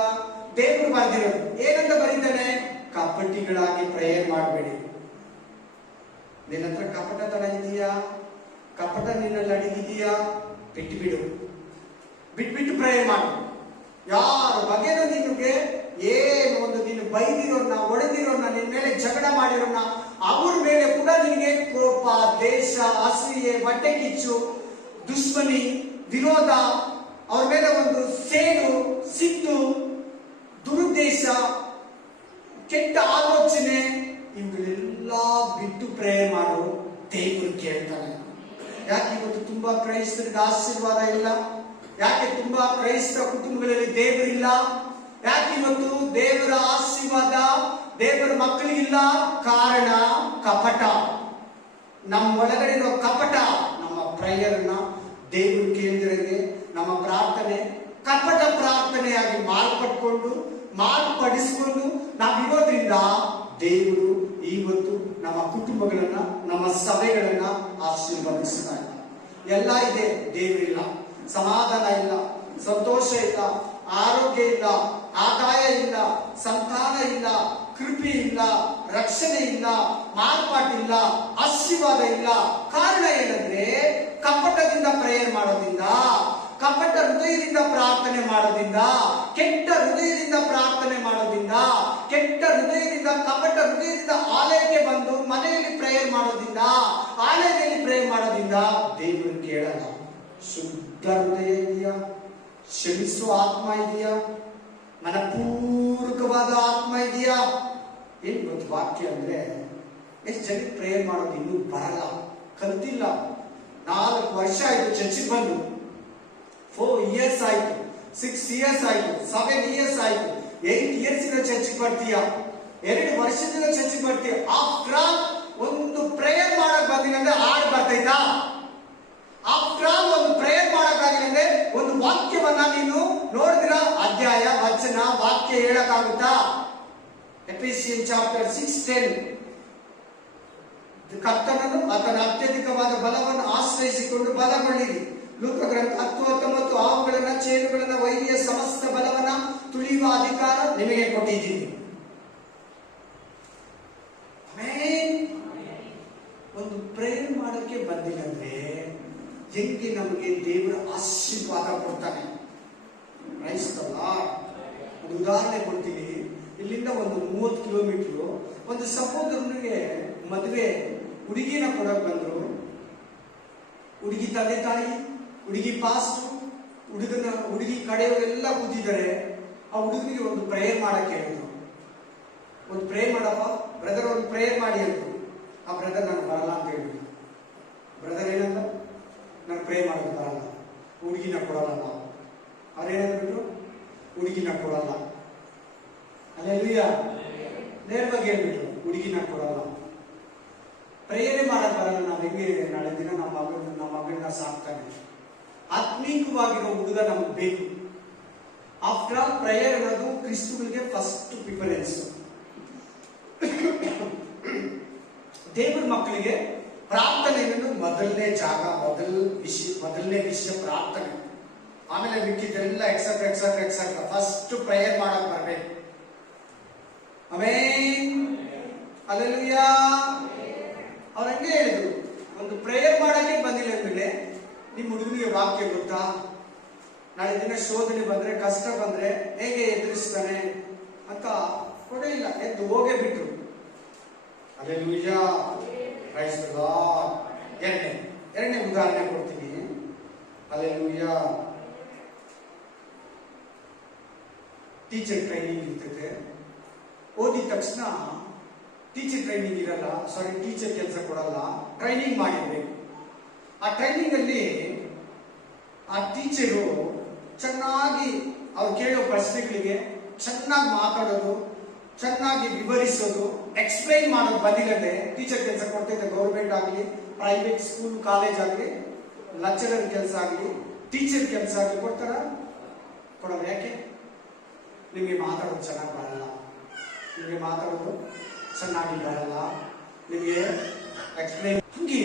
ದೇವ್ರು ಬರ್ದಿರೋದು. ಏನಂತ ಬರೀತಾನೆ? ಕಪಟಿಗಳಾಗಿ ಪ್ರೇಯರ್ ಮಾಡಬೇಡಿ. ನಿನ್ನ ಹತ್ರ ಕಪಟತನ ಇದೆಯಾ? ಕಪಟ ನಿನ್ನಲ್ಲಿ ಅಡಗಿದೆಯಾ? ಬಿಟ್ಟು ಬಿಟ್ಟು ಪ್ರೇಯರ್ ಮಾಡು. ಯಾರ ಬಗೆನೂ ನಿನಗೆ ಏನು ಒಂದು ನೀನು ಬೈದಿರೋನ್ನ, ಹೊಡೆದಿರೋನ್ನ, ನಿನ್ನ ಮೇಲೆ ಜಗಳ ಮಾಡಿರೋನ್ನ, ಅವ್ರ ಮೇಲೆ ಕೂಡ ನಿನಗೆ ಕೋಪ, ದೇಶ, ಅಸೂಯೆ, ಹೊಟ್ಟೆ ಕಿಚ್ಚು, ದುಶ್ಮನಿ, ವಿರೋಧ, ಅವ್ರ ಮೇಲೆ ಒಂದು ಸೇಡು, ಸಿಟ್ಟು, ದುರುದ್ದೇಶ, ಕೆಟ್ಟ ಆಲೋಚನೆ, ಇವುಗಳೆಲ್ಲ ಬಿಟ್ಟು ಪ್ರೇಯರ್ ಮಾಡು. ದೇವರು ಕೇಳ್ತಾನೆ. ಯಾಕೆ ಇವತ್ತು ತುಂಬಾ ಕ್ರೈಸ್ತರಿಗೆ ಆಶೀರ್ವಾದ ಇಲ್ಲ? ಯಾಕೆ ತುಂಬಾ ಕ್ರೈಸ್ತ ಕುಟುಂಬಗಳಲ್ಲಿ ದೇವರಿಲ್ಲ? ಯಾಕೆ ಇವತ್ತು ದೇವರ ಆಶೀರ್ವಾದ ದೇವರ ಮಕ್ಕಳಿಗಿಲ್ಲ? ಕಾರಣ ಕಪಟ. ನಮ್ಮ ಒಳಗಡೆ ಇರೋ ಕಪಟ, ನಮ್ಮ ಪ್ರೇಯರ್ನ ದೇವರು ಕೇಳಿದ್ರಂಗೆ ನಮ್ಮ ಪ್ರಾರ್ಥನೆ ಕಪಟ ಪ್ರಾರ್ಥನೆಯಾಗಿ ಮಾರ್ಪಡಿಸಿಕೊಂಡು ನಾವಿರೋದ್ರಿಂದ ದೇವರು ಇವತ್ತು ನಮ್ಮ ಕುಟುಂಬಗಳನ್ನ, ನಮ್ಮ ಸಭೆಗಳನ್ನ ಆಶೀರ್ವದಿಸ್ತಾ ಇಲ್ಲ. ಎಲ್ಲ ಇದೆ, ದೇವರಿಲ್ಲ, ಸಮಾಧಾನ ಇಲ್ಲ, ಸಂತೋಷ ಇಲ್ಲ, ಆರೋಗ್ಯ ಇಲ್ಲ, ಆದಾಯ ಇಲ್ಲ, ಸಂತಾನ ಇಲ್ಲ, ಕೃಪೆ ಇಲ್ಲ, ರಕ್ಷಣೆ ಇಲ್ಲ, ಮಾರ್ಪಾಟಿಲ್ಲ, ಆಶೀರ್ವಾದ ಇಲ್ಲ. ಕಾರಣ ಏನಂದ್ರೆ ಕಪಟದಿಂದ ಪ್ರೇಯರ್ ಮಾಡೋದ್ರಿಂದ, ಕಪಟ ಹೃದಯದಿಂದ ಪ್ರಾರ್ಥನೆ ಮಾಡೋದ್ರಿಂದ, ಕೆಟ್ಟ ಹೃದಯದಿಂದ ಪ್ರಾರ್ಥನೆ ಮಾಡೋದ್ರಿಂದ, ಕೆಟ್ಟ ಹೃದಯದಿಂದ, ಕಪಟ ಹೃದಯದಿಂದ ಆಲಯಕ್ಕೆ ಬಂದು ಮನೆಯಲ್ಲಿ ಪ್ರೇಯರ್ ಮಾಡೋದ್ರಿಂದ, ಆಲಯದಲ್ಲಿ ಪ್ರೇಯರ್ ಮಾಡೋದ್ರಿಂದ ದೇವರು ಕೇಳಲ್ಲ. ಶುದ್ಧ ಹೃದಯ ಇದೆಯಾ? ಕ್ಷಮಿಸುವ ಆತ್ಮ ಇದೆಯಾ? ಮನಪೂರ್ವಕವಾದ ಆತ್ಮ ಇದೆಯಾ? ಏನ್ ಗೊತ್ತು ವಾಕ್ಯ ಅಂದ್ರೆ, ಎಷ್ಟು ಜನ ಪ್ರೇಯರ್ ಮಾಡೋದು ಇನ್ನೂ ಬರಲ್ಲ, ಕಲ್ತಿಲ್ಲ. 4 ವರ್ಷ ಆಯ್ತು ಚರ್ಚಿಗೆ ಬಂದು, 4 years ಆಯ್ತು, 6 years ಆಯ್ತು, 7 years ಆಯ್ತು, 8 years ಇಂದ ಚರ್ಚಿಗೆ ಬರ್ತೀಯ, 2 ವರ್ಷದಿಂದ ಚರ್ಚಿಗೆ ಬರ್ತೀಯ. ಆಫ್ಟರ್ ಆಲ್ ಒಂದು ಪ್ರೇಯರ್ ಮಾಡಕ್ ಬಂದಿಲ್ಲ ಅಂದ್ರೆ ಹಾಡು ಬರ್ತೈತಾ? ಆಫ್ಟರ್ ಆಲ್ ಒಂದು ಪ್ರೇಯರ್ ಮಾಡಕ್ಕಾಗಿಲ್ಲ ಅಂದ್ರೆ ಒಂದು ವಾಕ್ಯವನ್ನ ನೀನು ನೋಡಿದ್ರ, ಅಧ್ಯಾಯ, ವಚನ, ವಾಕ್ಯ ಹೇಳಕ್ಕಾಗುತ್ತಾ? ಎಫೆಸಿಯನ್ ಚಾಪ್ಟರ್ 6:10 ಕರ್ತನನ್ನು ಆತನ ಅತ್ಯಧಿಕವಾದ ಬಲವನ್ನು ಆಶ್ರಯಿಸಿಕೊಂಡು ಬಲಗೊಳ್ಳಿರಿ. ಲೂಕ ಗ್ರಂಥ 10:19 ಹಾವುಗಳನ್ನ, ಚೇಳುಗಳನ್ನ, ವೈರಿಯ ಸಮಸ್ತ ಬಲವನ್ನ ತುಳಿಯುವ ಅಧಿಕಾರ ನಿಮಗೆ ಕೊಟ್ಟಿದ್ದೀನಿ. ಒಂದು ಪ್ರೇಯರ್ ಮಾಡಕ್ಕೆ ಬಂದಿಲ್ಲ ಅಂದ್ರೆ ಹೆಂಗೆ ನಮಗೆ ದೇವರ ಆಶೀರ್ವಾದ ಕೊಡ್ತಾನೆ? ಕ್ರೈಸ್ತಲ್ಲ. ಒಂದು ಉದಾಹರಣೆ ಕೊಡ್ತೀನಿ. ಇಲ್ಲಿಂದ ಒಂದು 30 ಕಿಲೋಮೀಟರ್ ಒಂದು ಸಹೋದರನಿಗೆ ಮದುವೆ ಹುಡುಗಿನ ಕೊಡಕ್ ಬಂದ್ರು. ಹುಡುಗಿ ತಂದೆ ತಾಯಿ, ಹುಡುಗಿ ಪಾಸ್ಟ್, ಹುಡುಗಿ ಕಡೆಯವರೆಲ್ಲ ಕೂತಿದ್ದಾರೆ. ಆ ಹುಡುಗನಿಗೆ ಒಂದು ಪ್ರೇಯರ್ ಮಾಡಕ್ ಹೇಳಿದ್ರು. ಒಂದು ಪ್ರೇಯರ್ ಮಾಡಪ್ಪ ಬ್ರದರ್, ಒಂದು ಪ್ರೇಯರ್ ಮಾಡಿ ಅಂದ್ರು. ಆ ಬ್ರದರ್ ನಾನು ಬರಲ್ಲ ಅಂತ ಹೇಳಿದ್ರು. ಬ್ರದರ್ ಏನಂತ, ನಾನು ಪ್ರೇ ಮಾಡೋದು ಬರಲ್ಲ, ಹುಡುಗಿನ ಕೊಡಲ್ಲ. ನಾವು ಅವ್ರೇನಾದ್ರು ಹುಡುಗಿನ ಕೊಡಲ್ಲ. ಅಲ್ಲೆಲ್ಲೂಯ, ನೇರವಾಗಿ ಹೇಳ್ಬಿಟ್ರು, ಹುಡುಗಿನ ಕೊಡಲ್ಲ, ಪ್ರೇಯರೇ ಮಾಡಕ್ ಬರಲ್ಲ. ನಾವ್ ಹೆಂಗೆ ನಾಳೆ ದಿನ ನಮ್ಮ ಮಗಳನ್ನ ಸಾಕ್ತಾನೆ. ಆತ್ಮೀಕವಾಗಿರೋ ಹುಡುಗ ನಮಗೆ ಬೇಕು. ಆಫ್ಟರ್ ಆಲ್ ಪ್ರೇಯರ್ ಅನ್ನೋದು ಕ್ರಿಸ್ತುವಿಗೆ ಫಸ್ಟ್ ಪ್ರಿಫರೆನ್ಸ್. ದೇವರ ಮಕ್ಕಳಿಗೆ ಪ್ರಾರ್ಥನೆ ಅನ್ನೋದು ಮೊದಲನೇ ಜಾಗ, ಮೊದಲನೇ ವಿಷಯ ಪ್ರಾರ್ಥನೆ. ಆಮೇಲೆ ಮಿಕ್ಕಿದ್ದೆಲ್ಲ ಎಕ್ಸೆಟ್ರಾ ಫಸ್ಟ್ ಪ್ರೇಯರ್ ಮಾಡಕ್ ಬರ್ಬೇಕು. ಆಮೇನ್, ಹಲ್ಲೆಲೂಯಾ. ಅವ್ರು ಹಂಗೆ ಹೇಳಿದ್ರು, ಒಂದು ಪ್ರೇಯರ್ ಮಾಡಕ್ಕೆ ಬಂದಿಲ್ಲ ಅಂದ್ಮೇಲೆ ನಿಮ್ ಹುಡುಗನಿಗೆ ವಾಕ್ಯ ಗೊತ್ತಾ? ನಾಳೆ ದಿನ ಶೋಧನೆ ಬಂದ್ರೆ, ಕಷ್ಟ ಬಂದ್ರೆ ಹೇಗೆ ಎದುರಿಸ್ತಾನೆ ಅಂತ ಕೊಡಲಿಲ್ಲ, ಎದ್ದು ಹೋಗೇ ಬಿಟ್ರು. Hallelujah, praise the Lord. ಎರಡನೇ ಉದಾಹರಣೆ ಕೊಡ್ತೀನಿ. ಹಲ್ಲೆಲೂಯಾ. ಟೀಚರ್ ಟ್ರೈನಿಂಗ್ ಇರ್ತದೆ. ಓದಿದ ತಕ್ಷಣ ಟೀಚರ್ ಟ್ರೈನಿಂಗ್ ಇರಲ್ಲ, ಟೀಚರ್ ಕೆಲಸ ಕೊಡಲ್ಲ, ಟ್ರೈನಿಂಗ್ ಮಾಡಿರ್ಬೇಕು. ಆ ಟ್ರೈನಿಂಗ್ ಅಲ್ಲಿ ಆ ಟೀಚರು ಚೆನ್ನಾಗಿ ಅವ್ರು ಕೇಳೋ ಪ್ರಶ್ನೆಗಳಿಗೆ ಚೆನ್ನಾಗಿ ಮಾತಾಡೋದು, ಚೆನ್ನಾಗಿ ವಿವರಿಸೋದು, ಎಕ್ಸ್ಪ್ಲೈನ್ ಮಾಡೋದು ಬಂದಿಲ್ಲದೆ ಟೀಚರ್ ಕೆಲಸ ಕೊಡ್ತಿದ್ದ. ಗೌರ್ಮೆಂಟ್ ಆಗಲಿ, ಪ್ರೈವೇಟ್ ಸ್ಕೂಲ್ ಕಾಲೇಜ್ ಆಗಲಿ, ಲೆಕ್ಚರರ್ ಕೆಲಸ ಆಗಲಿ, ಟೀಚರ್ ಕೆಲಸ ಆಗಲಿ ಕೊಡ್ತಾರ? ಕೊಡೋದು. ಯಾಕೆ? ನಿಮಗೆ ಮಾತಾಡೋದು ಚೆನ್ನಾಗಿ ಬರಲ್ಲ, ನಿಮಗೆ ಮಾತಾಡೋದು ಚೆನ್ನಾಗಿ ಬರಲ್ಲ, ನಿಮಗೆ ಎಕ್ಸ್ಪ್ಲೈನ್. ಹಂಗೆ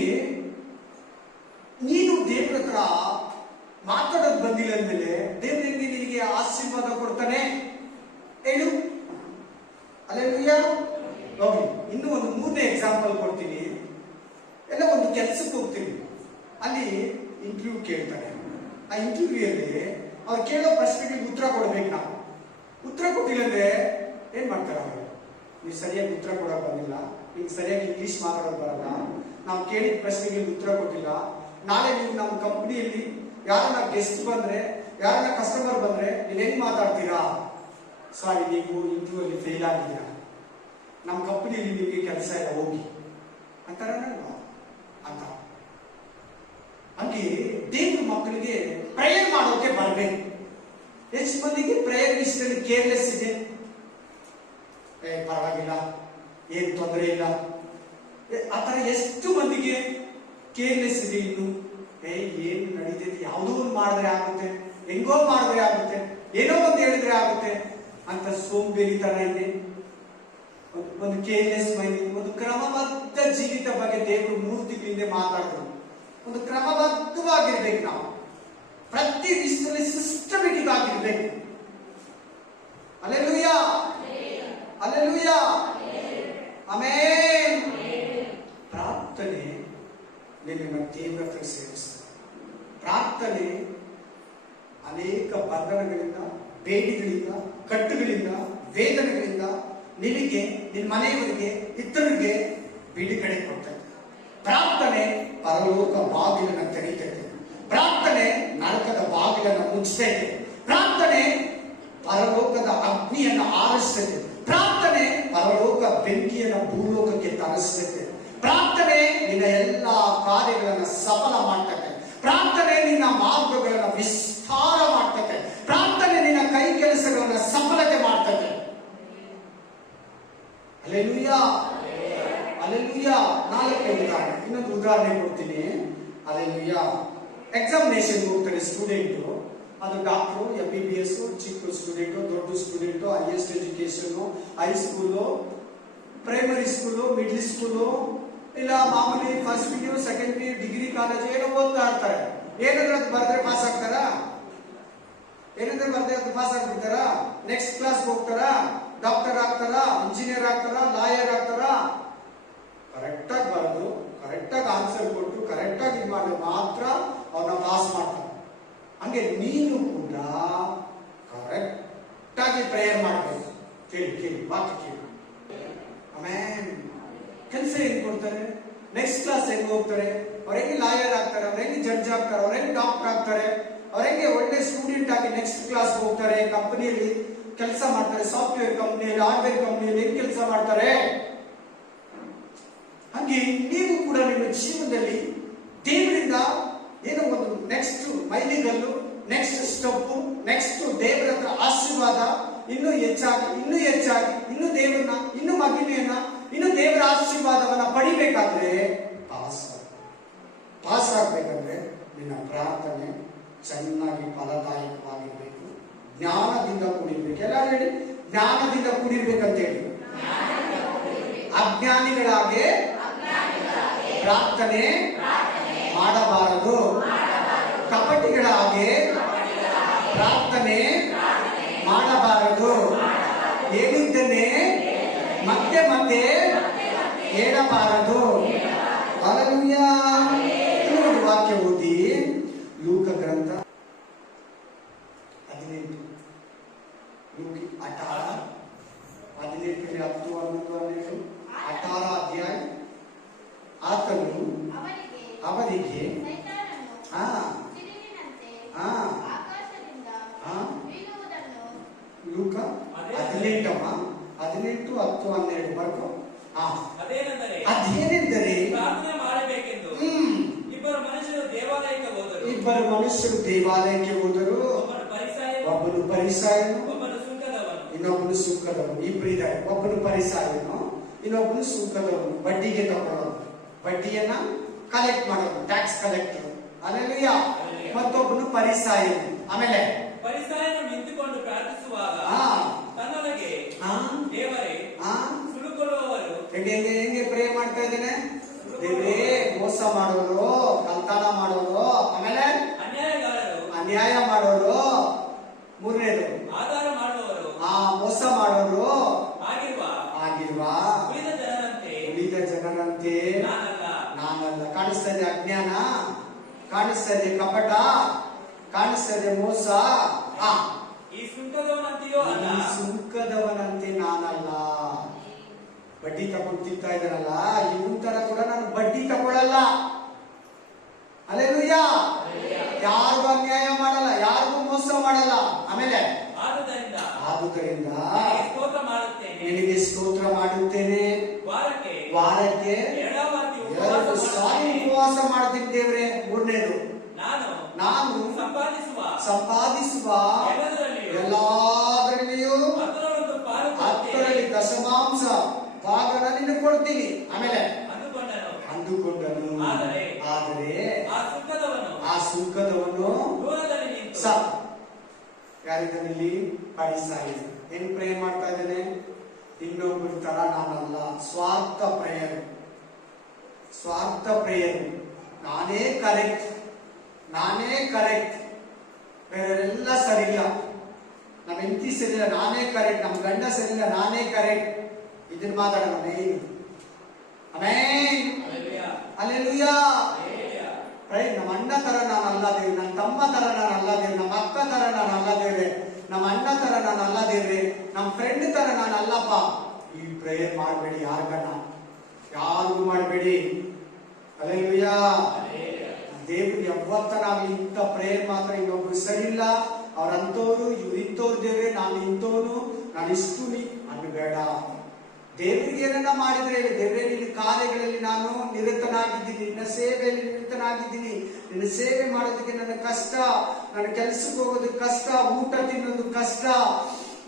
ನೀನು ದೇವ್ರ ಹತ್ರ ಮಾತಾಡೋದು ಬಂದಿಲ್ಲ ಅಂದ್ಮೇಲೆ ದೇವ್ರ ಹೆಂಗೆ ನಿನಗೆ ಆಶೀರ್ವಾದ ಕೊಡ್ತಾನೆ ಹೇಳು? ಹಲ್ಲೆಲೂಯಾ. ಹೋಗಿ ಇನ್ನೂ ಒಂದು 3ನೇ ಎಕ್ಸಾಂಪಲ್ ಕೊಡ್ತೀನಿ. ಎಲ್ಲ ಒಂದು ಕೆಲಸಕ್ಕೆ ಹೋಗ್ತೀನಿ, ಅಲ್ಲಿ ಇಂಟರ್ವ್ಯೂ ಕೇಳ್ತಾರೆ. ಆ ಇಂಟರ್ವ್ಯೂ ಅಲ್ಲಿ ಅವ್ರು ಕೇಳೋ ಪ್ರಶ್ನೆಗೆ ಉತ್ತರ ಕೊಡ್ಬೇಕು. ನಾವು ಉತ್ತರ ಕೊಟ್ಟಿಲ್ಲ ಅಂದ್ರೆ ಏನ್ ಮಾಡ್ತಾರೆ ಅವರು? ನೀವು ಸರಿಯಾಗಿ ಉತ್ತರ ಕೊಡೋಕೆ ಬಂದಿಲ್ಲ, ನಿಮ್ಗೆ ಸರಿಯಾಗಿ ಇಂಗ್ಲಿಷ್ ಮಾತಾಡೋದು ಬರಲ್ಲ, ನಾವು ಕೇಳಿದ ಪ್ರಶ್ನೆಗೆ ಉತ್ತರ ಕೊಟ್ಟಿಲ್ಲ, ನಾಳೆ ನೀವು ನಮ್ಮ ಕಂಪ್ನಿಯಲ್ಲಿ ಯಾರನ್ನ ಗೆಸ್ಟ್ ಬಂದ್ರೆ, ಯಾರನ್ನ ಕಸ್ಟಮರ್ ಬಂದ್ರೆ ನೀವು ಹೆಂಗ್ ಮಾತಾಡ್ತೀರಾ? ಸಾರಿ, ನೀವು ಇಂಟರ್ವ್ಯೂ ಅಲ್ಲಿ ಫೇಲ್ ಆಗಿದ್ದೀರಾ, ನಮ್ಮ ಕಂಪ್ನಿಯಲ್ಲಿ ನಿಮಗೆ ಕೆಲಸ ಇಲ್ಲ, ಹೋಗಿ ಅಂತಾರಲ್ವಾ ಅಂತ. ಹಂಗೆ ದೇವ್ರ ಮಕ್ಕಳಿಗೆ ಪ್ರೇಯರ್ ಮಾಡೋಕೆ ಬರ್ಬೇಕು. ಎಷ್ಟು ಮಂದಿಗೆ ಪ್ರೇಯರ್ ವಿಷಯದಲ್ಲಿ ಕೇರ್ಲೆಸ್ ಇದೆ? ಪರವಾಗಿಲ್ಲ, ಏನ್ ತೊಂದರೆ ಇಲ್ಲ, ಆ ತರ ಎಷ್ಟು ಮಂದಿಗೆ ಕೇರ್ಲೆಸ್ ಇದೆ ಇನ್ನು. ಏನ್ ನಡೀತೈತಿ, ಯಾವುದೋ ಒಂದು ಮಾಡಿದ್ರೆ ಆಗುತ್ತೆ, ಹೆಂಗೋ ಮಾಡಿದ್ರೆ ಆಗುತ್ತೆ, ಏನೋ ಒಂದು ಹೇಳಿದ್ರೆ ಆಗುತ್ತೆ ಅಂತ ಸೋಂಬೇರಿತನ ಇದೆ. ಒಂದು ಕೇರ್ಲೆಸ್ ಮೈಂಡ್, ಒಂದು ಕ್ರಮಬದ್ಧ ಜೀವಿತ ಬಗ್ಗೆ ದೇವರು 3 ತಿಂಗಳ ಹಿಂದೆ ಮಾತಾಡಿದ್ರು. ಒಂದು ಕ್ರಮಬದ್ಧವಾಗಿರ್ಬೇಕು ನಾವು, ಪ್ರತಿ ವಿಷಯದಲ್ಲಿ ಸಿಸ್ಟಮೆಟಿಕ್ ಆಗಿರ್ಬೇಕು. Hallelujah, hallelujah, amen. ಪ್ರಾರ್ಥನೆ ನಿನ್ನ ದೇವರ ಹತ್ರ ಸೇರಿಸ್ತದೆ. ಪ್ರಾರ್ಥನೆ ಅನೇಕ ಬಂಧನಗಳಿಂದ, ಬೇಡಿಗಳಿಂದ, ಕಟ್ಟುಗಳಿಂದ, ವೇದನೆಗಳಿಂದ ನಿನಗೆ, ನಿನ್ನ ಮನೆಯವರಿಗೆ, ಇತರರಿಗೆ ಬಿಡುಗಡೆ ಕೊಡ್ತದೆ. ಪ್ರಾರ್ಥನೆ ಪರಲೋಕ ಬಾಗಿಲನ್ನು ತೆರೀತದೆ. ಪ್ರಾರ್ಥನೆ ನರಕದ ಬಾಗಿಲನ್ನು ಮುಚ್ಚತೈತೆ. ಪ್ರಾರ್ಥನೆ ಪರಲೋಕದ ಅಗ್ನಿಯನ್ನು ಆರಿಸ್ತದೆ. ಪ್ರಾರ್ಥನೆ ಪರಲೋಕ ಬೆಂಕಿಯನ್ನು ಭೂಲೋಕಕ್ಕೆ ತರಿಸ್ತದೆ. ಪ್ರಾರ್ಥನೆ ನಿನ್ನ ಎಲ್ಲಾ ಕಾರ್ಯಗಳನ್ನು ಸಫಲ ಮಾಡ್ತದೆ. ಪ್ರಾರ್ಥನೆ ನಿನ್ನ ಮಾರ್ಗಗಳನ್ನು ವಿಸ್ತಾರ ಮಾಡ್ತದೆ. ಪ್ರಾರ್ಥನೆ ನಿನ್ನ ಕೈ ಕೆಲಸಗಳನ್ನು ಸಫಲತೆ ಮಾಡ್ತದೆ. Hallelujah, hallelujah. 4ನೇ ಉದಾಹರಣೆ, ಇನ್ನೊಂದು ಉದಾಹರಣೆ ಕೊಡ್ತೀನಿ. ಹಲ್ಲೆಲೂಯಾ. ಎಕ್ಸಾಮಿನೇಷನ್ ಹೋಗ್ತಾರೆ ಸ್ಟೂಡೆಂಟು, ಅದು ಡಾಕ್ಟ್ರು, MBBS, ಚಿಕ್ಕ ಸ್ಟೂಡೆಂಟು, ದೊಡ್ಡ student, highest education, high school, primary school, middle school, ಇಲ್ಲ ಮಾಮೂಲಿ first PU, second PU, degree college ಏನೋ ಓದ್ತಾ ಇರ್ತಾರೆ. ಏನಾದ್ರೂ ಅದು ಬರೆದ್ರೆ ಪಾಸ್ ಆಗ್ತಾರಾ? ಏನಾದ್ರೂ ಬರೆದ್ರೆ ಅದು ಪಾಸ್ ಆಗ್ಬಿಡ್ತಾರ? ನೆಕ್ಸ್ಟ್ ಕ್ಲಾಸ್ ಹೋಗ್ತಾರ? ಡಾಕ್ಟರ್ ಆಗ್ತಾರ? ಇಂಜಿನಿಯರ್ ಆಗ್ತಾರ? ಲಾಯರ್ ಆಗ್ತಾರ? ಕರೆಕ್ಟ್ ಆಗಿ ಬರೆದು, ಕರೆಕ್ಟ್ ಆಗಿ ಆನ್ಸರ್ ಕೊಟ್ಟು, ಕರೆಕ್ಟ್ ಆಗಿ ಇದು ಮಾಡಿದ್ರೆ ಮಾತ್ರ ಅವ್ರನ್ನ ಪಾಸ್ ಮಾಡ್ತಾರೆ. ಹಂಗೆ ನೀನು ಕೂಡ ಕರೆಕ್ಟ್ ಆಗಿ ಪ್ರೇಯರ್ ಮಾಡಬೇಕು. ಕೇಳಿ ವಾಕ್ಯ ಕೇಳಿ. ಆಮೇಲೆ ಕೆಲಸ ಹೆಂಗ್ ಕೊಡ್ತಾರೆ, ನೆಕ್ಸ್ಟ್ ಕ್ಲಾಸ್ ಹೆಂಗ್ ಹೋಗ್ತಾರೆ, ಅವ್ರ ಹೆಂಗೆ ಲಾಯರ್ ಆಗ್ತಾರೆ, ಅವ್ರ ಹೆಂಗೆ ಜಡ್ಜ್ ಆಗ್ತಾರೆ, ಅವ್ರ ಹೆಂಗೆ ಡಾಕ್ಟರ್ ಆಗ್ತಾರೆ, ಅವ್ರ ಹೆಂಗೆ ಒಳ್ಳೆ ಸ್ಟೂಡೆಂಟ್ ಆಗಿ ನೆಕ್ಸ್ಟ್ ಕ್ಲಾಸ್ ಹೋಗ್ತಾರೆ, ಕಂಪನಿಯಲ್ಲಿ ಕೆಲಸ ಮಾಡ್ತಾರೆ, ಸಾಫ್ಟ್ವೇರ್ ಕಂಪನಿಯಲ್ಲಿ, ಹಾರ್ಡ್ವೇರ್ ಕಂಪನಿಯಲ್ಲಿ ಹೆಂಗ್ ಕೆಲಸ ಮಾಡ್ತಾರೆ. ಹಂಗೆ ನೀವು ಕೂಡ ನಿಮ್ಮ ಜೀವನದಲ್ಲಿ ದೇವರಿಂದ ಏನೋ ಒಂದು ನೆಕ್ಸ್ಟ್ ಮೈಲಿಗಲ್ಲು, ನೆಕ್ಸ್ಟ್ ಸ್ಟೆಪ್, ನೆಕ್ಸ್ಟ್ ದೇವರ ಹತ್ರ ಆಶೀರ್ವಾದ ಇನ್ನೂ ಹೆಚ್ಚಾಗಿ, ಇನ್ನೂ ದೇವರನ್ನ, ಇನ್ನೂ ಮಹಿಮೆಯನ್ನ, ಇನ್ನು ದೇವರ ಆಶೀರ್ವಾದವನ್ನ ಪಡಿಬೇಕಾದ್ರೆ ಪಾಸ್ ಆಗ್ಬೇಕಂದ್ರೆ ನಿನ್ನ ಪ್ರಾರ್ಥನೆ ಚೆನ್ನಾಗಿ ಫಲದಾಯಕವಾಗಿರ್ಬೇಕು, ಜ್ಞಾನದಿಂದ ಕೂಡಿರ್ಬೇಕು. ಎಲ್ಲ ಹೇಳಿ, ಜ್ಞಾನದಿಂದ ಕೂಡಿರ್ಬೇಕಂತ ಹೇಳಿ. ಅಜ್ಞಾನಿಗಳಾಗಿ ಪ್ರಾರ್ಥನೆ ಮಾಡಬಾರದು. ಕಪಟಿಗಳಾಗಿ ಪ್ರಾರ್ಥನೆ ಮಾಡಬಾರದು. ಹೇಳಿದ್ದನ್ನೇ ಮತ್ತೆ ಮತ್ತೆ ಹೇಳಬಾರದು. ಹಲ್ಲೆಲೂಯಾ. ಇನ್ನೊಂದು ವಾಕ್ಯ ಓದಿ, ಲೂಕ ಗ್ರಂಥ 18, ಲೂಕಿ 18, 10, 11, 12, 18 ಅಧ್ಯಾಯ. ಆತನು ಅವನಿಗೆ ಲೂಕ 18, 18, 10, 12 ಬರ್ಕೋ. ಅದೇನೆಂದರೆ ಪ್ರಾರ್ಥನೆ ಮಾಡಬೇಕೆಂದು ಇಬ್ಬರು ಮನುಷ್ಯರು ದೇವಾಲಯಕ್ಕೆ ಹೋದರು. ಒಬ್ಬನು ಪರಿಸಾಯನು, ಇನ್ನೊಬ್ಬನು ಸುಂಕದವನು. ಇಬ್ಬರಿದ್ದಾರೆ. ಒಬ್ಬನು ಪರಿಸಾಯನು, ಇನ್ನೊಬ್ಬನು ಸುಂಕದವನು. ಬಡ್ಡಿಗೆ ತಗೊಳ್ಳೋದು, ಬಡ್ಡಿಯನ್ನ ಕಲೆಕ್ಟ್ ಮಾಡೋದು, ಟ್ಯಾಕ್ಸ್ ಕಲೆಕ್ಟರ್. ಹಲ್ಲೆಲೂಯಾ. ಮತ್ತೊಬ್ಬನು ಪರಿಸಾಯನು. ಆಮೇಲೆ ಪರಿಸಾಯನು ನಿಂತುಕೊಂಡು ಪ್ರಾರ್ಥಿಸುವಾಗ ತನ್ನೊಳಗೆ ದೇವರೇ ಸುಲುಕೊಳ್ಳುವವರು ಹೆಂಗೆ ಪ್ರೇ ಮಾಡ್ತಾ ಇದ್ದೇನೆ, ದೇವರೇ ಮೋಸ ಮಾಡೋರು, ಕಲ್ತಾನ ಮಾಡೋರು, ಆಮೇಲೆ ಅನ್ಯಾಯ ಮಾಡೋರು, ಮೂರನೇದು ಆಧಾರ ಮಾಡುವವರು, ಮೋಸ ಮಾಡೋರು ಆಗಿರುವ ಉಳಿದ ಜನರಂತೆ ನಾನಲ್ಲ. ಕಾಣಿಸ್ತಾ ಇದೆ ಅಜ್ಞಾನ, ಕಾಣಿಸ್ತಾ ಇದೆ ಕಪಟ, ಕಾಣಿಸ್ತಾ ಇದೆ ಮೋಸ. ಈ ಸುಂಕದವನಂತೆ ನಾನಲ್ಲ. ಬಡ್ಡಿ ತಗೊಂಡು ತಿಂತಾ ಇದ್ದಾರಲ್ಲ, ಇವನ್ ತರ ಕೂಡ ನಾನು ಬಡ್ಡಿ ತಗೊಳ್ಳಲ್ಲ. ಹಲ್ಲೆಲೂಯಾ. ಯಾರಿಗೂ ಅನ್ಯಾಯ ಮಾಡಲ್ಲ, ಯಾರಿಗೂ ಮೋಸ ಮಾಡಲ್ಲ. ಆಮೇಲೆ ಆದುದರಿಂದ ನಿನಗೆ ಸ್ತೋತ್ರ ಮಾಡುತ್ತೇನೆ. ವಾರಕ್ಕೆ 2 ಸಾರಿ ಉಪವಾಸ ಮಾಡ್ತೀನಿ ದೇವರೇ. ಮೂರನೇದು, ನಾನು ಸಂಪಾದಿಸುವ ಎಲ್ಲದರಲ್ಲಿಯೂ 10ರಲ್ಲಿ ದಶಮಾಂಶ ಭಾಗನ ನಿನಗೆ ಕೊಡ್ತೀನಿ. ಆಮೇಲೆ ಇದ್ದುಕೊಂಡನು. ಆದರೆ ಆ ಸುಂಕದವನು ದೂರದಲ್ಲಿ ನಿಂತು ಯಾರಿದ್ದಾನೆ? ಫರಿಸಾಯ. ಏನ್ ಪ್ರೇ ಮಾಡ್ತಾ ಇದ್ದಾನೆ? ಇನ್ನೊಬ್ಬರ ತರ ನಾನಲ್ಲ. ಸ್ವಾರ್ಥ ಪ್ರೇಯರ್. ನಾನೇ ಕರೆಕ್ಟ್, ಬೇರೆಲ್ಲ ಸರಿ ಇಲ್ಲ. ನಮ್ಮ ಹೆಂಡತಿ ಸರಿ ಇಲ್ಲ, ನಾನೇ ಕರೆಕ್ಟ್. ನಮ್ಮ ಗಂಡ ಸರಿ ಇಲ್ಲ, ನಾನೇ ಕರೆಕ್ಟ್. ಇದನ್ನ ಮಾತಾಡೋಣ ಮೇನ್. Amen, hallelujah. ನಮ್ಮ ಅಣ್ಣ ತರ ನಾನು ಅಲ್ಲ ದೇವ್ರೆ, ನನ್ನ ತಮ್ಮ ತರ ನಾನು ಅಲ್ಲ ದೇವ್ರೆ, ನಮ್ಮ ಅಕ್ಕ ತರ ನಾನು ಅಲ್ಲ ದೇವ್ರೆ, ನಮ್ಮ ಅಣ್ಣ ತರ ನಾನು ಅಲ್ಲ ದೇವ್ರೆ, ನಮ್ಮ ಫ್ರೆಂಡ್ ತರ ನಾನು ಅಲ್ಲಪ್ಪ. ಈ ಪ್ರೇಯರ್ ಮಾಡಬೇಡಿ, ಯಾರಿಗೂ ಮಾಡಬೇಡಿ. ಹಲ್ಲೆಲೂಯಾ. ದೇವ್ರು ಯಾವತ್ತನಾಗ್ಲಿ ಇಂಥ ಪ್ರೇಯರ್ ಮಾತ್ರ ಇನ್ನೊಬ್ರು ಸರಿ ಇಲ್ಲ, ಅವ್ರಂತವ್ರು ಇವ್ರು ಇಂಥವ್ರು ದೇವ್ರೆ, ನಾನು ಇಂಥವ್ನು, ನಾನು ಇಷ್ಟು ಅನ್ನಬೇಡ. ದೇವರಿಗೆ ಏನನ್ನ ಮಾಡಿದ್ರೆ ದೇವರೇ ನಿನ್ನ ಕಾರ್ಯಗಳಲ್ಲಿ ನಾನು ನಿರತನಾಗಿದ್ದೀನಿ, ನಿನ್ನ ಸೇವೆಯಲ್ಲಿ ನಿರತನಾಗಿದ್ದೀನಿ, ನಿನ್ನ ಸೇವೆ ಮಾಡೋದಕ್ಕೆ ನನ್ನ ಕಷ್ಟ, ನನ್ನ ಕೆಲಸಕ್ಕೆ ಹೋಗೋದಕ್ಕೆ ಕಷ್ಟ, ಊಟ ತಿನ್ನೋದು ಕಷ್ಟ,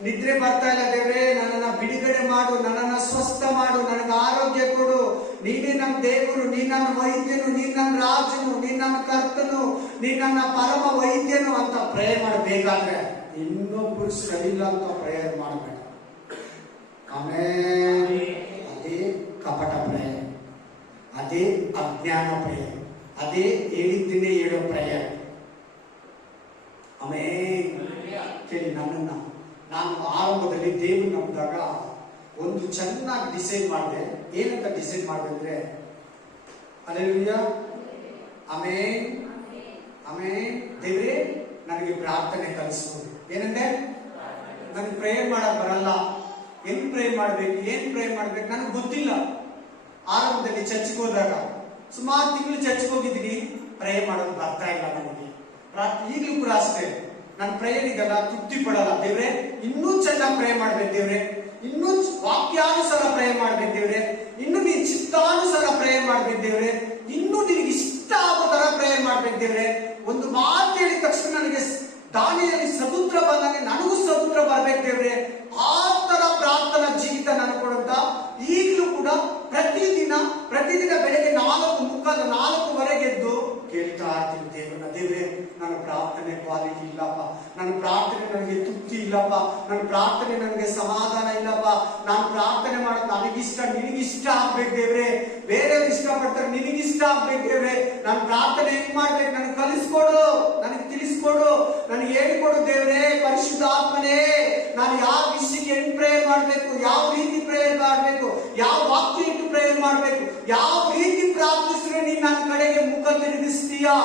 ನಿದ್ರೆ ಬರ್ತಾ ಇಲ್ಲ ದೇವರೇ, ನನ್ನನ್ನ ಬಿಡುಗಡೆ ಮಾಡು, ನನ್ನನ್ನ ಸ್ವಸ್ಥ ಮಾಡು, ನನಗೆ ಆರೋಗ್ಯ ಕೊಡು. ನೀನೇ ನನ್ನ ದೇವರು, ನೀನ್ ನನ್ನ ವೈದ್ಯನು, ನೀನ್ ನನ್ನ ರಾಜನು, ನೀನ್ ನನ್ನ ಕರ್ತನು, ನೀನ್ ನನ್ನ ಪರಮ ವೈದ್ಯನು ಅಂತ ಪ್ರೇಯರ್ ಮಾಡಬೇಕಾದ್ರೆ ಇನ್ನೊಬ್ಬರು ಸರಿ ಇಲ್ಲ ಅಂತ ಪ್ರೇಯರ್ ಮಾಡಬೇಡ. ಆಮೇಲೆ ಅದೇ ಕಪಟ ಪ್ರೇಯರ್, ಅದೇ ಅಜ್ಞಾನ ಪ್ರೇಯರ್, ಅದೇ ಹೇಳಿದ್ದೇನೆ ಹೇಳೋ ಪ್ರೇಯರ್. ಆಮೇಲೆ ಕೇಳಿ, ನಾನು ಆರಂಭದಲ್ಲಿ ದೇವರು ನಂಬಿದಾಗ ಒಂದು ಚೆನ್ನಾಗಿ ಡಿಸೈಡ್ ಮಾಡಿದೆ. ಏನಂತ ಡಿಸೈಡ್ ಮಾಡಿದ್ರೆ, ಹಲ್ಲೆಲೂಯಾ, ಆಮೆನ್, ದೇವರೇ ನನಗೆ ಪ್ರಾರ್ಥನೆ ಕಲಿಸ್ಬೋದು. ಏನಂದ್ರೆ ನನಗೆ ಪ್ರೇಯರ್ ಮಾಡಕ್ ಬರಲ್ಲ, ಹೆಂಗ್ ಪ್ರೇ ಮಾಡ್ಬೇಕು ನನಗೆ ಗೊತ್ತಿಲ್ಲ. ಆರಂಭದಲ್ಲಿ ಚರ್ಚ್ಗೆ ಹೋದಾಗ ಸುಮಾರು ತಿಂಗಳು ಚರ್ಚ್ಗೆ ಹೋಗಿದ್ದೀನಿ, ಪ್ರೇ ಮಾಡೋದು ಬರ್ತಾ ಇಲ್ಲ ನನಗೆ. ಈಗಲೂ ಕೂಡ ಅಷ್ಟೇ, ನನ್ನ ಪ್ರೇಯರ್ ಇದೆಲ್ಲ ತೃಪ್ತಿ ಪಡಲ್ಲ. ದೇವ್ರೆ ಇನ್ನೂ ಚೆನ್ನಾಗಿ ಪ್ರೇ ಮಾಡ್ಬೇಕು ದೇವ್ರೆ, ಇನ್ನೂ ವಾಕ್ಯಾನುಸಾರ ಪ್ರೇ ಮಾಡ್ಬೇಕು ದೇವ್ರೆ, ಇನ್ನು ನೀನ್ ಚಿತ್ತಾನುಸಾರ ಪ್ರೇ ಮಾಡ್ಬೇಕು ದೇವ್ರೆ, ಇನ್ನೂ ನಿನಗೆ ಇಷ್ಟ ಆಗೋ ತರ ಪ್ರೇ ಮಾಡ್ಬೇಕು ದೇವ್ರೆ. ಒಂದು ಮಾತು ಹೇಳಿದ ತಕ್ಷಣ ನನಗೆ ದಾನಿಯಲ್ಲಿ ಸಮುದ್ರ ಬಂದಾಗ ನನಗೂ ಸಮುದ್ರ ಬರ್ಬೇಕು ದೇವ್ರೆ. ಆ ತರ ಪ್ರಾರ್ಥನಾ ಜೀವಿತ ನನಗೆ ಕೊಡುತ್ತ ಈಗಲೂ ಕೂಡ ಪ್ರತಿದಿನ ಬೆಳಗ್ಗೆ 4:45 ಎದ್ದು ಕೇಳ್ತಾ ಇರ್ತೀನಿ ದೇವರನ್ನ. ದೇವ್ರೆ ನನ್ನ ಪ್ರಾರ್ಥನೆ ಕ್ವಾಲಿಟಿ ಇಲ್ಲಪ್ಪ, ನನ್ನ ಪ್ರಾರ್ಥನೆ ನನಗೆ ತೃಪ್ತಿ ಇಲ್ಲಪ್ಪ, ನನ್ನ ಪ್ರಾರ್ಥನೆ ನನಗೆ ಸಮಾಧಾನ ಇಲ್ಲಪ್ಪ, ನಾನು ಪ್ರಾರ್ಥನೆ ಮಾಡೋದು ನನಗಿಷ್ಟ ನಿನಗಿಷ್ಟ ಆಗ್ಬೇಕು ದೇವ್ರೆ, ಬೇರೆಯವ್ರು ಇಷ್ಟಪಡ್ತಾರೆ ನಿನಗಿಷ್ಟ ಆಗ್ಬೇಕು ದೇವ್ರೆ. ನಾನು ಪ್ರಾರ್ಥನೆ ಹೆಂಗ್ ಮಾಡ್ಬೇಕು ನನಗೆ ಕಲಿಸ್ಕೊಡು, ನನಗೆ ತಿಳಿಸ್ಕೊಡು, ನನಗೆ ಹೇಳಿಕೊಡು ದೇವ್ರೆ. ಪರಿಶುದ್ಧಾತ್ಮನೇ, ನಾನು ಯಾವ ವಿಷಯಕ್ಕೆ ಹೆಂಗ್ ಪ್ರೇಯರ್ ಮಾಡ್ಬೇಕು, ಯಾವ ರೀತಿ ಪ್ರೇಯರ್ ಮಾಡ್ಬೇಕು, ಯಾವ ವಾಕ್ಯ ಇಟ್ಟು ಪ್ರೇಯರ್ ಮಾಡ್ಬೇಕು, ಯಾವ ರೀತಿ ಪ್ರಾರ್ಥಿಸಿದ್ರೆ ನೀನ್ ನನ್ನ ಕಡೆಗೆ ಮುಖ ತಿರುಗಿಸ್ತೀಯಾ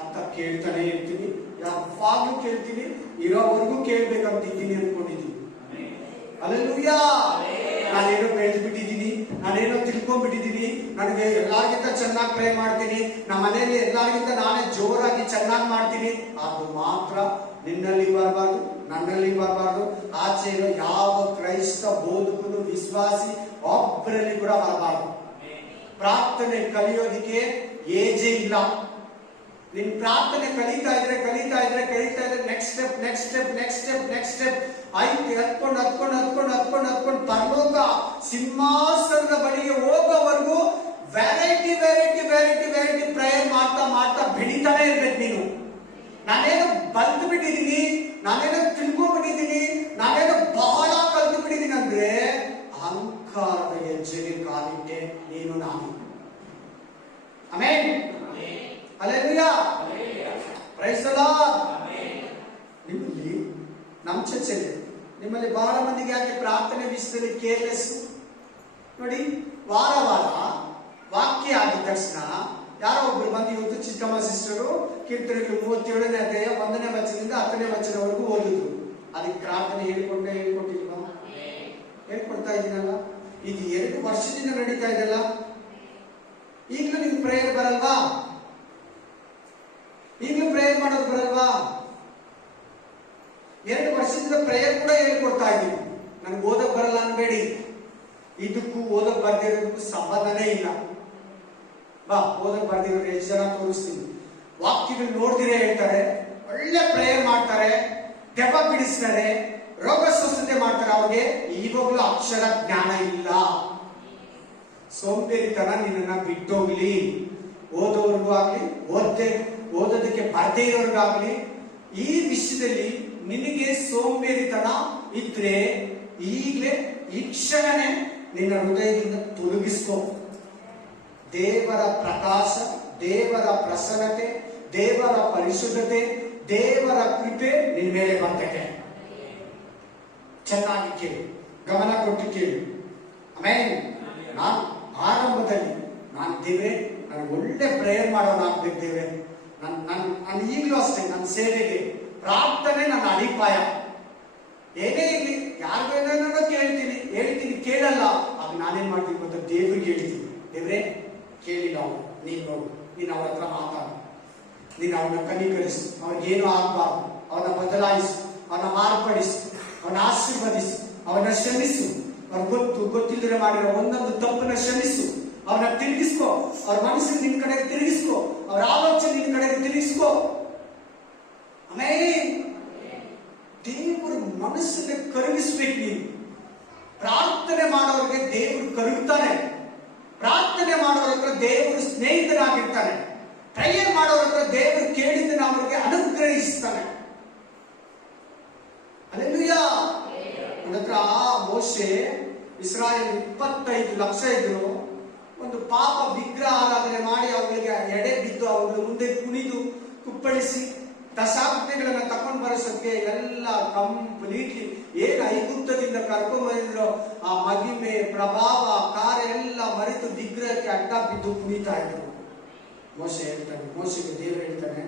ಅಂತ ಕೇಳ್ತಾನೆ ಇರ್ತೀನಿ. ಯಾವಾಗ್ಲೂ ಕೇಳ್ತೀನಿ, ಇರೋವರೆಗೂ ಕೇಳ್ಬೇಕಂತಿದ್ದೀನಿ ಅನ್ಕೊಂಡಿದ್ದೀನಿ. ಹಲ್ಲೆಲೂಯಾ. ನಾನೇನೋ ಬೆಳೆದು ಬಿಟ್ಟಿದ್ದೀನಿ, ನಾನೇನೋ ತಿಳ್ಕೊಂಡ್ಬಿಟ್ಟಿದ್ದೀನಿ, ನನಗೆ ಎಲ್ಲರಿಗಿಂತ ಚೆನ್ನಾಗಿ ಪ್ರೇ ಮಾಡ್ತೀನಿ, ನಮ್ಮ ಮನೆಯಲ್ಲಿ ಎಲ್ಲರಿಗಿಂತ ನಾನೇ ಜೋರಾಗಿ ಚೆನ್ನಾಗಿ ಮಾಡ್ತೀನಿ. ಅದು ಮಾತ್ರ ನಿನ್ನಲ್ಲಿ ಬರಬಾರ್ದು, ನನ್ನಲ್ಲಿ ಬರಬಾರ್ದು, ಆಚೆ ಇರೋ ಯಾವ ಕ್ರೈಸ್ತ ಬೋಧಕನು ವಿಶ್ವಾಸಿ ಒಬ್ಬರಲ್ಲಿ ಕೂಡ ಬರಬಾರ್ದು. ಪ್ರಾರ್ಥನೆ ಕಲಿಯೋದಿಕ್ಕೆ ಏಜೇ ಇಲ್ಲ. ನಿನ್ ಪ್ರಾರ್ಥನೆ ಕಲಿತಾ ಇದ್ರೆ ನೆಕ್ಸ್ಟ್ ಸ್ಟೆಪ್ ಆಯ್ತು. ಹತ್ಕೊಂಡು ಪರಲೋಕ ಸಿಂಹಾಸನದ ಬಳಿಗೆ ಹೋಗೋವರೆಗೂ ವೆರೈಟಿ ಪ್ರೇಯರ್ ಮಾಡ್ತಾ ಬೆಳಿತಾನೆ ಇರ್ಬೇಕು ನೀನು. ನಾನೇನೋ ಬಲ್ತು ಬಿಟ್ಟಿದ್ದೀನಿ, ನಾನೇನೋ ತಿಳ್ಕೊಂಡ್ಬಿಟ್ಟಿದ್ದೀನಿ, ನಾನೇನೋ ಬಹಳ ಕಲ್ತು ಬಿಟ್ಟಿದ್ದೀನಿ ಅಂದ್ರೆ ಅಹಂಕಾರದ ಹೆಜ್ಜೆಗೆ ಕಾಲಿಟ್ಟೆ ನೀನು ನಾನು. Amen, hallelujah, praise the Lord. ನಿಮ್ಮಲ್ಲಿ ನಮ್ಮ ಚರ್ಚೆಯಲ್ಲಿ ನಿಮ್ಮಲ್ಲಿ ಬಹಳ ಮಂದಿಗೆ ಯಾಕೆ ಪ್ರಾರ್ಥನೆ ವಿಷಯದಲ್ಲಿ ಕೇರ್ಲೆಸ್ ನೋಡಿ. ವಾರ ವಾಕ್ಯ ಆಗಿದ ತಕ್ಷಣ ಯಾರೋ ಒಬ್ರು ಬಂದು ಇವತ್ತು ಚಿಕ್ಕಮ್ಮ ಸಿಸ್ಟರು ಕೀರ್ತನೆಗಳು 37ನೇ ಅಧ್ಯಾಯ 1ನೇ ವಚನದಿಂದ 10ನೇ ವಚನವರೆಗೂ ಓದಿದ್ರು. ಅದಕ್ಕೆ ಪ್ರಾರ್ಥನೆ ಹೇಳ್ಕೊಟ್ಟಿಲ್ವಾ? ಹೇಳ್ಕೊಡ್ತಾ ಇದ್ದೀನಲ್ಲ. ಇದು 2 ವರ್ಷದಿಂದ ನಡೀತಾ ಇದೆಲ್ಲ. ಈಗಲೂ ನಿಮ್ಗೆ ಪ್ರೇಯರ್ ಬರಲ್ವಾ? ಈಗಲೂ ಪ್ರೇಯರ್ ಮಾಡೋದು ಬರಲ್ವಾ? 2 ವರ್ಷದಿಂದ ಪ್ರೇಯರ್ ಕೂಡ ಹೇಳ್ಕೊಡ್ತಾ ಇದ್ದೀವಿ. ನನ್ಗೆ ಓದಕ್ ಬರಲ್ಲ ಅನ್ಬೇಡಿ. ಇದಕ್ಕೂ ಓದಕ್ ಬರ್ದಿರೋದಕ್ಕೂ ಸಂಬಂಧನೇ ಇಲ್ಲ. ಬಾ, ಓದಕ್ ಬರ್ದಿರೋರು ಎಷ್ಟು ಜನ ತೋರಿಸ್ತೀನಿ. ವಾಕ್ಯಗಳು ನೋಡ್ದಿರೇ ಹೇಳ್ತಾರೆ, ಒಳ್ಳೆ ಪ್ರೇಯರ್ ಮಾಡ್ತಾರೆ, ದೆವ್ವ ಬಿಡಿಸ್ತಾರೆ, ರೋಗ ಸ್ವಸ್ಥತೆ ಮಾಡ್ತಾರೆ. ಅವ್ರಿಗೆ ಇವಾಗಲೂ ಅಕ್ಷರ ಜ್ಞಾನ ಇಲ್ಲ. ಸೋಂಬೇರಿತನ ನಿನ್ನನ್ನ ಬಿಟ್ಟೋಗ್ಲಿ. ಓದೋರ್ಗೂ ಆಗ್ಲಿ, ಓದೋದಕ್ಕೆ ಬರ್ದೇ ಇರೋರ್ಗಾಗ್ಲಿ, ಈ ವಿಷಯದಲ್ಲಿ ನಿನಗೆ ಸೋಂಬೇರಿತನ ಇದ್ರೆ ಈಗಲೇ ಈ ಕ್ಷಣನೇ ನಿನ್ನ ಹೃದಯದಿಂದ ತೊಲಗಿಸ್ಕೋ. ದೇವರ ಪ್ರಕಾಶ, ದೇವರ ಪ್ರಸನ್ನತೆ, ದೇವರ ಪರಿಶುದ್ಧತೆ, ದೇವರ ಕೃಪೆ ನಿನ್ನ ಮೇಲೆ ಬರ್ತದೆ. ಚೆನ್ನಾಗಿ ಕೇಳಿ, ಗಮನ ಕೊಟ್ಟು ಕೇಳಿ. ಆಮೇಲೆ ನಾನು ಆರಂಭದಲ್ಲಿ ನಾನು ದೇವ್ರೆ ನನಗೆ ಒಳ್ಳೆ ಪ್ರೇಯರ್ ಮಾಡೋಣ ಆಗ್ಬೇಕು ದೇವ್ರೆ. ನಾನು ಈಗಲೂ ಅಷ್ಟೇ ನನ್ನ ಸೇವೆಗೆ ಪ್ರಾರ್ಥನೆ ನನ್ನ ಅಡಿಪಾಯ. ಏನೇ ಇರಲಿ, ಯಾರಿಗೇನೋ ಹೇಳ್ತೀನಿ ಕೇಳಲ್ಲ. ಆಗ ನಾನೇನ್ ಮಾಡ್ತೀನಿ ಗೊತ್ತಾ, ದೇವ್ರಿಗೆ ಹೇಳ್ತೀನಿ, ದೇವ್ರೆ ಕೇಳಿ ನಾವು, ನೀನು ನೋಡು, ನೀನು ಅವ್ರ ಹತ್ರ ಮಾತಾಡು, ನೀನು ಅವನ ಕನಿಕರಿಸು, ಅವ್ರಿಗೇನು ಆಗ್ಬಾರ್ದು, ಅವನ ಬದಲಾಯಿಸು, ಅವನ ಮಾರ್ಪಡಿಸು, ಅವನ ಆಶೀರ್ವದಿಸು, ಅವನ ಶ್ರಮಿಸು, ಅವ್ರ ಗೊತ್ತಿಲ್ಲದೆ ಮಾಡಿರೋ ಒಂದೊಂದು ತಪ್ಪನ್ನ ಶ್ರಮಿಸು, ಅವನ ತಿರುಗಿಸ್ಕೋ, ಅವ್ರ ಮನಸ್ಸನ್ನು ನಿನ್ ಕಡೆಗೆ ತಿರುಗಿಸ್ಕೋ, ಅವ್ರ ಆಲೋಚನೆ ನಿನ್ ಕಡೆಗೆ ತಿರುಗಿಸ್ಕೋ. ಆಮೇಲೆ ದೇವರು ಮನಸ್ಸನ್ನ ಕರಗಿಸ್ಬೇಕು. ನೀನು ಪ್ರಾರ್ಥನೆ ಮಾಡೋರಿಗೆ ದೇವರು ಕರಗುತ್ತಾನೆ. ಪ್ರಾರ್ಥನೆ ಮಾಡೋರ ಹತ್ರ ದೇವರು ಸ್ನೇಹಿತನಾಗಿರ್ತಾನೆ. ಪ್ರೇಯರ್ ಮಾಡೋರ ಹತ್ರ ದೇವರು ಕೇಳಿದ್ದನ್ನು ಅವರಿಗೆ ಅನುಗ್ರಹಿಸ್ತಾನೆ. ಹಲ್ಲೆಲೂಯಾ. ಅದತ್ರ ಮೋಶೆ ಇಸ್ರಾಯೇಲ್ 25 ಲಕ್ಷ ಇದ್ರು. ಒಂದು ಪಾಪ ವಿಗ್ರಹ ಆರಾಧನೆ ಮಾಡಿ ಅವರಿಗೆ ಎಡೆ ಬಿದ್ದು ಅವ್ರ ಮುಂದೆ ಕುಣಿದು ಕುಪ್ಪಳಿಸಿ ದಶಾಜ್ಞೆಗಳನ್ನ ತಕೊಂಡು ಬರೋಸಕ್ಕೆ ಎಲ್ಲ ಕಂಪ್ಲೀಟ್ಲಿ ಏನು ಐಗುಪ್ತದಿಂದ ಕರ್ಕೊಂಡ್ ಬಂದಿದ್ರು ಆ ಮಹಿಮೆ, ಪ್ರಭಾವ, ಕಾರ್ಯ ಎಲ್ಲ ಮರೆತು ವಿಗ್ರಹಕ್ಕೆ ಅಡ್ಡ ಬಿದ್ದು ಕುಣಿತಾ ಇದ್ರು. ಮೋಶೆಗೆ ದೇವರು ಹೇಳ್ತಾನೆ,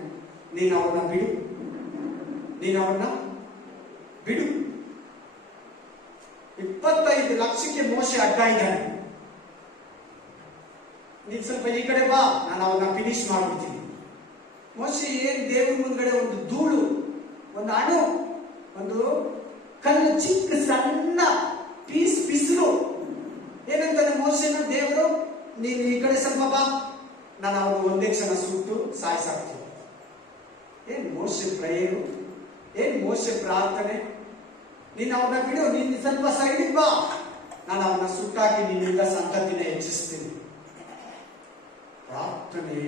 ನೀನು ಅವನ್ನ ಬಿಡು. 25 ಲಕ್ಷಕ್ಕೆ ಮೋಶೆ ಅಡ್ಡ ಇದ್ದಾನೆ. ನೀನ್ ಸ್ವಲ್ಪ ಈ ಕಡೆ ಬಾ, ನಾನು ಅವನ್ನ ಫಿನಿಶ್ ಮಾಡ್ಬಿಡ್ತೀನಿ. ಮೋಶೆ ಏನ್ ದೇವ್ರ ಮುಂದ್ಗಡೆ ಒಂದು ಧೂಳು, ಒಂದು ಅಣು, ಒಂದು ಕಲ್ಲು, ಚಿಕ್ಕ ಸಣ್ಣ ಪಿಸಿಲು. ಏನಂತಾನೆ ಮೋಶೆನ ದೇವರು, ನೀನು ಈ ಕಡೆ ಸ್ವಲ್ಪ ಬಾ, ನಾನು ಅವನು ಒಂದೇ ಕ್ಷಣ ಸುಟ್ಟು ಸಾಯಿಸಾಕ್ತೀನಿ. ಏನ್ ಮೋಶೆ ಪ್ರೇಯರು, ಏನ್ ಮೋಶೆ ಪ್ರಾರ್ಥನೆ. ನೀನು ಅವನ್ನ ಬಿಡು, ನೀನು ಸ್ವಲ್ಪ ಸೈಡಿಗೆ ಬಾ, ನಾನು ಅವನ್ನ ಸುಟ್ಟಾಕಿ ನಿನ್ನಿಂದ ಸಂತತಿನ ಹೆಚ್ಚಿಸ್ತೀನಿ. ಪ್ರಾರ್ಥನೆ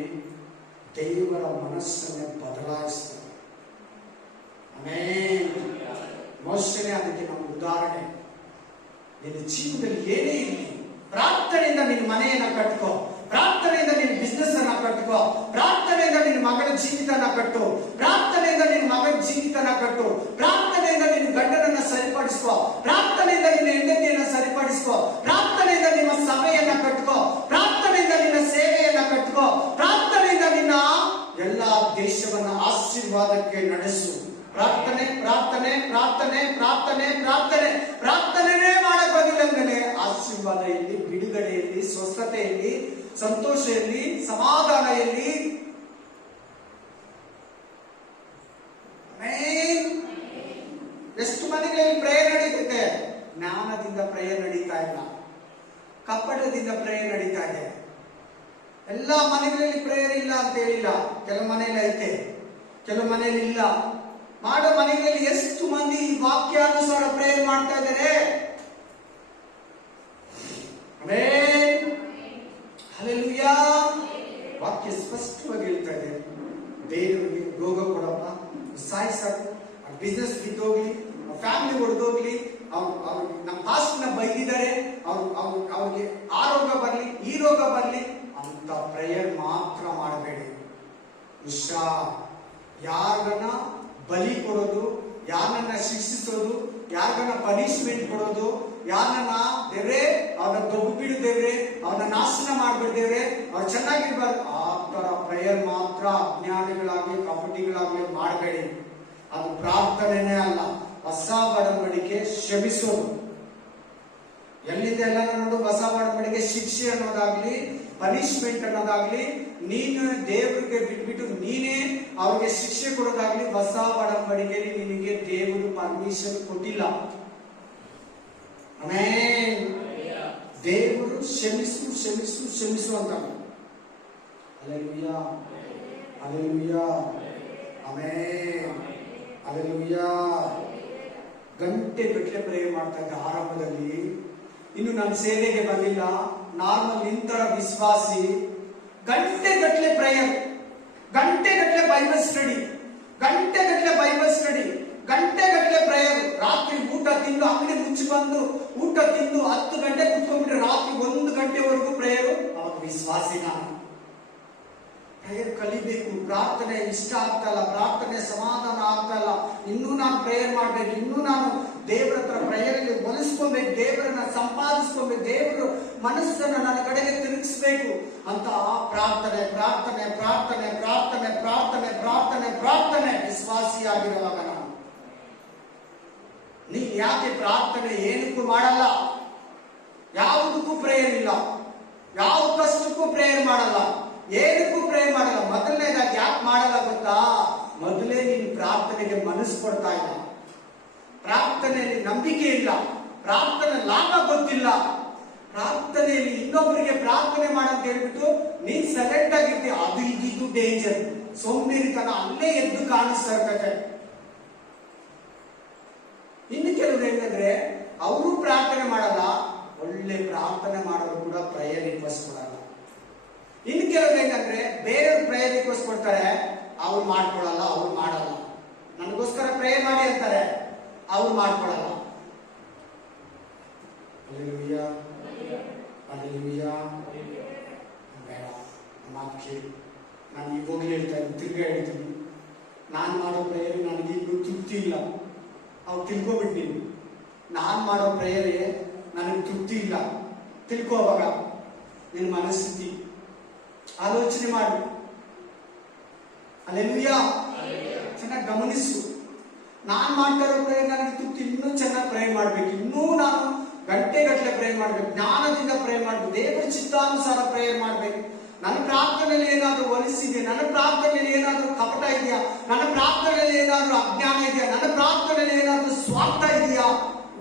ದೇವರ ಮನಸ್ಸನ್ನೇ ಬದಲಾಯಿಸ್ತದೆ. ಆಮೇಲೆ ಮೋಶೆನೇ ಅದಕ್ಕೆ ನಮ್ಮ ಉದಾಹರಣೆ. ನಿನ್ನ ಜೀವನದಲ್ಲಿ ಏನೇ ಇರಲಿ, ಪ್ರಾರ್ಥನೆಯಿಂದ ನಿನ್ನ ಮನೆಯನ್ನ ಕಟ್ಕೋ, ಪ್ರಾರ್ಥನೆಯಿಂದ ನಿನ್ನ ಬಿಸ್ನೆಸ್ ಅನ್ನ ಕಟ್ಕೋ, ಪ್ರಾರ್ಥನೆಯಿಂದ ನಿನ್ನ ಮಗಳ ಜೀವಿತನ ಕಟ್ಟು, ಪ್ರಾರ್ಥನೆಯಿಂದ ನಿನ್ನ ಮಗನ ಜೀವಿತನ ಕಟ್ಟು, ಪ್ರಾರ್ಥನೆಯಿಂದ ನಿನ್ನ ಗಂಡನನ್ನ ಸರಿಪಡಿಸ್ಕೋ, ಪ್ರಾರ್ಥನೆಯಿಂದ ನಿನ್ನ ಹೆಂಡತಿಯನ್ನ ಸರಿಪಡಿಸ್ಕೋ, ಪ್ರಾರ್ಥನೆಯಿಂದ ನಿಮ್ಮ ಸಭೆಯನ್ನ ಕಟ್ಕೋ, ಪ್ರಾರ್ಥನೆಯಿಂದ ನಿನ್ನ ಸೇವೆಯನ್ನ ಕಟ್ಕೋ, ಪ್ರಾರ್ಥನೆಯಿಂದ ನಿನ್ನ ಎಲ್ಲಾ ದೇಶವನ್ನ ಆಶೀರ್ವಾದಕ್ಕೆ ನಡೆಸು. ಪ್ರಾರ್ಥನೆ ಪ್ರಾರ್ಥನೆ ಪ್ರಾರ್ಥನೆ ಪ್ರಾರ್ಥನೆ ಪ್ರಾರ್ಥನೆ ಪ್ರಾರ್ಥನೆನೇ ಮಾಡಕ್ ಬಂದಿಲ್ಲ. ಆಶೀರ್ವಾದ ಎಲ್ಲಿ, ಬಿಡುಗಡೆಯಲ್ಲಿ, ಸ್ವಸ್ಥತೆಯಲ್ಲಿ, ಸಂತೋಷದಲ್ಲಿ, ಸಮಾಧಾನ ಎಲ್ಲಿ? ಎಷ್ಟು ಮನೆಗಳಲ್ಲಿ ಪ್ರೇಯರ್ ನಡೀತಿದೆ? ಜ್ಞಾನದಿಂದ ಪ್ರೇಯರ್ ನಡೀತಾ ಇಲ್ಲ, ಕಪ್ಪಟದಿಂದ ಪ್ರೇಯರ್ ನಡೀತಾ ಇದೆ. ಎಲ್ಲಾ ಮನೆಗಳಲ್ಲಿ ಪ್ರೇಯರ್ ಇಲ್ಲ ಅಂತ ಹೇಳಿಲ್ಲ, ಕೆಲವು ಮನೆಯಲ್ಲಿ ಐತೆ, ಕೆಲವು ಮನೆಯಲ್ಲಿ ಇಲ್ಲ. ಮಾಡೋ ಮನೆಗಳಲ್ಲಿ ಎಷ್ಟು ಮಂದಿ ವಾಕ್ಯಾನುಸಾರ ಪ್ರೇಯರ್ ಮಾಡ್ತಾ ಇದ್ದಾರೆ? ಹಲ್ಲೆಲೂಯಾ. ವಾಕ್ಯ ಸ್ಪಷ್ಟವಾಗಿ ಹೇಳ್ತಾ ಇದೆ, ದೇವರಿಗೆ ರೋಗ ಕೊಡಪ್ಪ, ಸಾಕು, ಬಿಸ್ನೆಸ್ ಬಿದ್ದೋಗ್ಲಿ, ಫ್ಯಾಮಿಲಿ ಹೊಡೆದೋಗ್ಲಿ, ನಮ್ಮ ಪಾಸ್ಟ್ನ ಬೈದಿದ್ದಾರೆ, ಅವ್ರಿಗೆ ಆ ರೋಗ ಬರ್ಲಿ, ಈ ರೋಗ ಬರ್ಲಿ ಅಂತ ಪ್ರೇಯರ್ ಮಾತ್ರ ಮಾಡಬೇಡಿ. ಯಾರನ್ನ ಬಲಿ ಕೊಡೋದು, ಯಾರನ್ನ ಶಿಕ್ಷಿಸೋದು, ಯಾರನ್ನ ಪನಿಷ್ಮೆಂಟ್ ಕೊಡೋದು, ಯಾರನ್ನ ದೇವ್ರೆ ಅವನ ದೊಡ್ಡು ಬಿಡು ದೇವ್ರೆ, ಅವನ ನಾಶನ ಮಾಡ್ಬಿಡ್ದೇವ್ರೆ, ಅವ್ರು ಚೆನ್ನಾಗಿರ್ಬಾರ್ದು, ಆ ತರ ಪ್ರೇಯರ್ ಮಾತ್ರ ಅಜ್ಞಾನಿಗಳಾಗಿ ಕಪಟಿಗಳಾಗಿ ಮಾಡಬೇಡಿ. ಅದು ಪ್ರಾರ್ಥನೆನೇ ಅಲ್ಲ, ಹೊಸ ಒಡಂಬಡಿಕೆ ಕ್ಷಮಿಸೋದು. ಎಲ್ಲಿದೆ ಎಲ್ಲ ನೋಡು, ಹೊಸ ಒಡಂಬಡಿಕೆ ಶಿಕ್ಷೆ ಅನ್ನೋದಾಗ್ಲಿ, ಪನಿಷ್ಮೆಂಟ್ ಅನ್ನೋದಾಗ್ಲಿ, ನೀನು ದೇವರಿಗೆ ಬಿಟ್ಬಿಟ್ಟು ನೀನೇ ಅವ್ರಿಗೆ ಶಿಕ್ಷೆ ಕೊಡೋದಾಗ್ಲಿ, ಹೊಸ ಒಡಂಬಡಿಕೆಯಲ್ಲಿ ನಿನಗೆ ದೇವರು ಪರ್ಮಿಷನ್ ಕೊಟ್ಟಿಲ್ಲ. ಆಮೇಲೆ ದೇವರು ಕ್ಷಮಿಸು ಕ್ಷಮಿಸು ಕ್ಷಮಿಸು ಅಂತ. Hallelujah hallelujah amen hallelujah. ಗಂಟೆ ಗಟ್ಟಲೆ ಪ್ರೇಯರ್ ಮಾಡ್ತಾ ಇದ್ದ ಆರಂಭದಲ್ಲಿ ಇನ್ನು ನನ್ನ ಸೇವೆಗೆ ಬಂದಿಲ್ಲ, ನಾರ್ಮಲ್ ಇಂತರ ವಿಶ್ವಾಸಿ ಗಂಟೆಗಟ್ಟಲೆ ಪ್ರೇಯರ್, ಗಂಟೆಗಟ್ಟಲೆ ಬೈಬಲ್ ಸ್ಟಡಿ, ಗಂಟೆಗಟ್ಟಲೆ ಬೈಬಲ್ ಸ್ಟಡಿ, ಗಂಟೆಗಟ್ಟಲೆ ಪ್ರೇಯರ್. ರಾತ್ರಿ ಊಟ ತಿಂದು ಅಂಗಡಿ ಮುಚ್ಚಿ ಬಂದು ಊಟ ತಿಂದು 10 ಗಂಟೆ ಕುತ್ಕೊಂಡ್ಬಿಟ್ರೆ ರಾತ್ರಿ 1 ಗಂಟೆವರೆಗೂ ಪ್ರೇಯರು. ಅವಾಗ ವಿಶ್ವಾಸಿ ನಾನು. ಪ್ರೇಯರ್ ಕಲಿಬೇಕು. ಪ್ರಾರ್ಥನೆ ಇಷ್ಟ ಆಗ್ತಲ್ಲ, ಪ್ರಾರ್ಥನೆ ಸಮಾಧಾನ ಆಗ್ತಲ್ಲ, ಇನ್ನೂ ನಾನು ಪ್ರೇಯರ್ ಮಾಡ್ಬೇಕು, ಇನ್ನೂ ನಾನು ದೇವರ ಹತ್ರ ಪ್ರೇಯರಲ್ಲಿ ಒಲಿಸ್ಕೊಬೇಕು, ದೇವರನ್ನ ಸಂಪಾದಿಸ್ಕೊಬೇಕು, ದೇವರು ಮನಸ್ಸನ್ನ ನನ್ನ ಕಡೆಗೆ ತಿರುಗಿಸ್ಬೇಕು ಅಂತ ಪ್ರಾರ್ಥನೆ ಪ್ರಾರ್ಥನೆ ಪ್ರಾರ್ಥನೆ ಪ್ರಾರ್ಥನೆ ಪ್ರಾರ್ಥನೆ ಪ್ರಾರ್ಥನೆ ಪ್ರಾರ್ಥನೆ ವಿಶ್ವಾಸಿಯಾಗಿರುವಾಗ ನಾವು ನೀನ್ ಯಾಕೆ ಪ್ರಾರ್ಥನೆ ಏನಕ್ಕೂ ಮಾಡಲ್ಲ? ಯಾವುದಕ್ಕೂ ಪ್ರೇಯರ್ ಇಲ್ಲ, ಯಾವ ಕಷ್ಟಕ್ಕೂ ಪ್ರೇಯರ್ ಮಾಡಲ್ಲ, ಏನಕ್ಕೂ ಪ್ರೇಯರ್ ಮಾಡಲ್ಲ. ಮೊದಲನೇದಾಗಿ ಯಾಕೆ ಮಾಡಲ್ಲ ಗೊತ್ತಾ? ಮೊದಲೇ ನೀನು ಪ್ರಾರ್ಥನೆಗೆ ಮನಸ್ಸು ಕೊಡ್ತಾ ಇಲ್ಲ, ಪ್ರಾರ್ಥನೆಯಲ್ಲಿ ನಂಬಿಕೆ ಇಲ್ಲ, ಪ್ರಾರ್ಥನೆ ಲಾಭ ಗೊತ್ತಿಲ್ಲ, ಪ್ರಾರ್ಥನೆಯಲ್ಲಿ ಇನ್ನೊಬ್ಬರಿಗೆ ಪ್ರಾರ್ಥನೆ ಮಾಡಂತ ಹೇಳ್ಬಿಟ್ಟು ನೀನ್ ಸೈಲೆಂಟ್ ಆಗಿರ್ತೀಯ. ಅದು ಇದ್ದಿದ್ದು ಡೇಂಜರ್. ಸೋಂಬೇರಿತನ ಅಲ್ಲೇ ಎದ್ದು ಕಾಣಿಸ್ತಾ ಇರ್ತದೆ. ಇನ್ನು ಕೆಲವರು ಹೆಂಗಂದ್ರೆ ಅವರು ಪ್ರಾರ್ಥನೆ ಮಾಡಲ್ಲ, ಒಳ್ಳೆ ಪ್ರಾರ್ಥನೆ ಮಾಡೋರು ಕೂಡ ಪ್ರೇಯರ್ ರಿಕ್ವೆಸ್ಟ್ ಕೊಡಲ್ಲ. ಇನ್ನು ಕೆಲವರು ಹೆಂಗಂದ್ರೆ ಬೇರೆಯವ್ರು ಪ್ರೇಯರ್ ರಿಕ್ವೆಸ್ಟ್ ಕೊಡ್ತಾರೆ, ಅವ್ರು ಮಾಡ್ಕೊಳಲ್ಲ, ಅವ್ರು ಮಾಡಲ್ಲ. ನನಗೋಸ್ಕರ ಪ್ರೇಯರ್ ಮಾಡಿ ಅಂತಾರೆ, ಅವ್ರು ಮಾಡ್ಕೊಳಲ್ಲ. Hallelujah, hallelujah. ಬೇಡ, ಮಾತು ಕೇಳಿ. ನಾನು ಇವಾಗಲೂ ಹೇಳ್ತಾ ಇದ್ದೀನಿ, ತಿರ್ಗಾ ಹೇಳ್ತೀನಿ, ನಾನು ಮಾಡೋ ಪ್ರೇಯರ್ ನನಗೆ ಇನ್ನೂ ತೃಪ್ತಿ ಇಲ್ಲ. ಅವ್ರು ತಿಳ್ಕೊಬಿಟ್ಟು ನೀನು, ನಾನು ಮಾಡೋ ಪ್ರೇಯರೇ ನನಗೆ ತೃಪ್ತಿ ಇಲ್ಲ. ತಿಳ್ಕೋವಾಗ ನಿನ್ನ ಮನಸ್ಥಿತಿ ಆಲೋಚನೆ ಮಾಡು. ಹಲ್ಲೆಲೂಯಾ. ಚೆನ್ನಾಗಿ ಗಮನಿಸು. ನಾನು ಮಾಡ್ತಾ ಇರೋ ಪ್ರೇಯರ್ ನನಗೆ ತೃಪ್ತಿ, ಇನ್ನೂ ಚೆನ್ನಾಗಿ ಪ್ರೇಯರ್ ಮಾಡ್ಬೇಕು, ಇನ್ನೂ ನಾನು ಗಂಟೆಗಟ್ಟಲೆ ಪ್ರೇಯರ್ ಮಾಡ್ಬೇಕು, ಜ್ಞಾನದಿಂದ ಪ್ರೇಯರ್ ಮಾಡ್ಬೇಕು, ದೇವರ ಚಿತ್ತಾನುಸಾರ ಪ್ರೇಯರ್ ಮಾಡ್ಬೇಕು. ನನ್ನ ಪ್ರಾರ್ಥನೆಯಲ್ಲಿ ಏನಾದ್ರೂ ಒಲಿಸಿದೆ, ನನ್ನ ಪ್ರಾರ್ಥನೆಯಲ್ಲಿ ಏನಾದ್ರೂ ಕಪಟ ಇದೆಯಾ, ನನ್ನ ಪ್ರಾರ್ಥನೆಯಲ್ಲಿ ಏನಾದ್ರೂ ಅಜ್ಞಾನ ಇದೆಯಾ, ನನ್ನ ಪ್ರಾರ್ಥನೆಯಲ್ಲಿ ಏನಾದ್ರೂ ಸ್ವಾರ್ಥ ಇದೆಯಾ,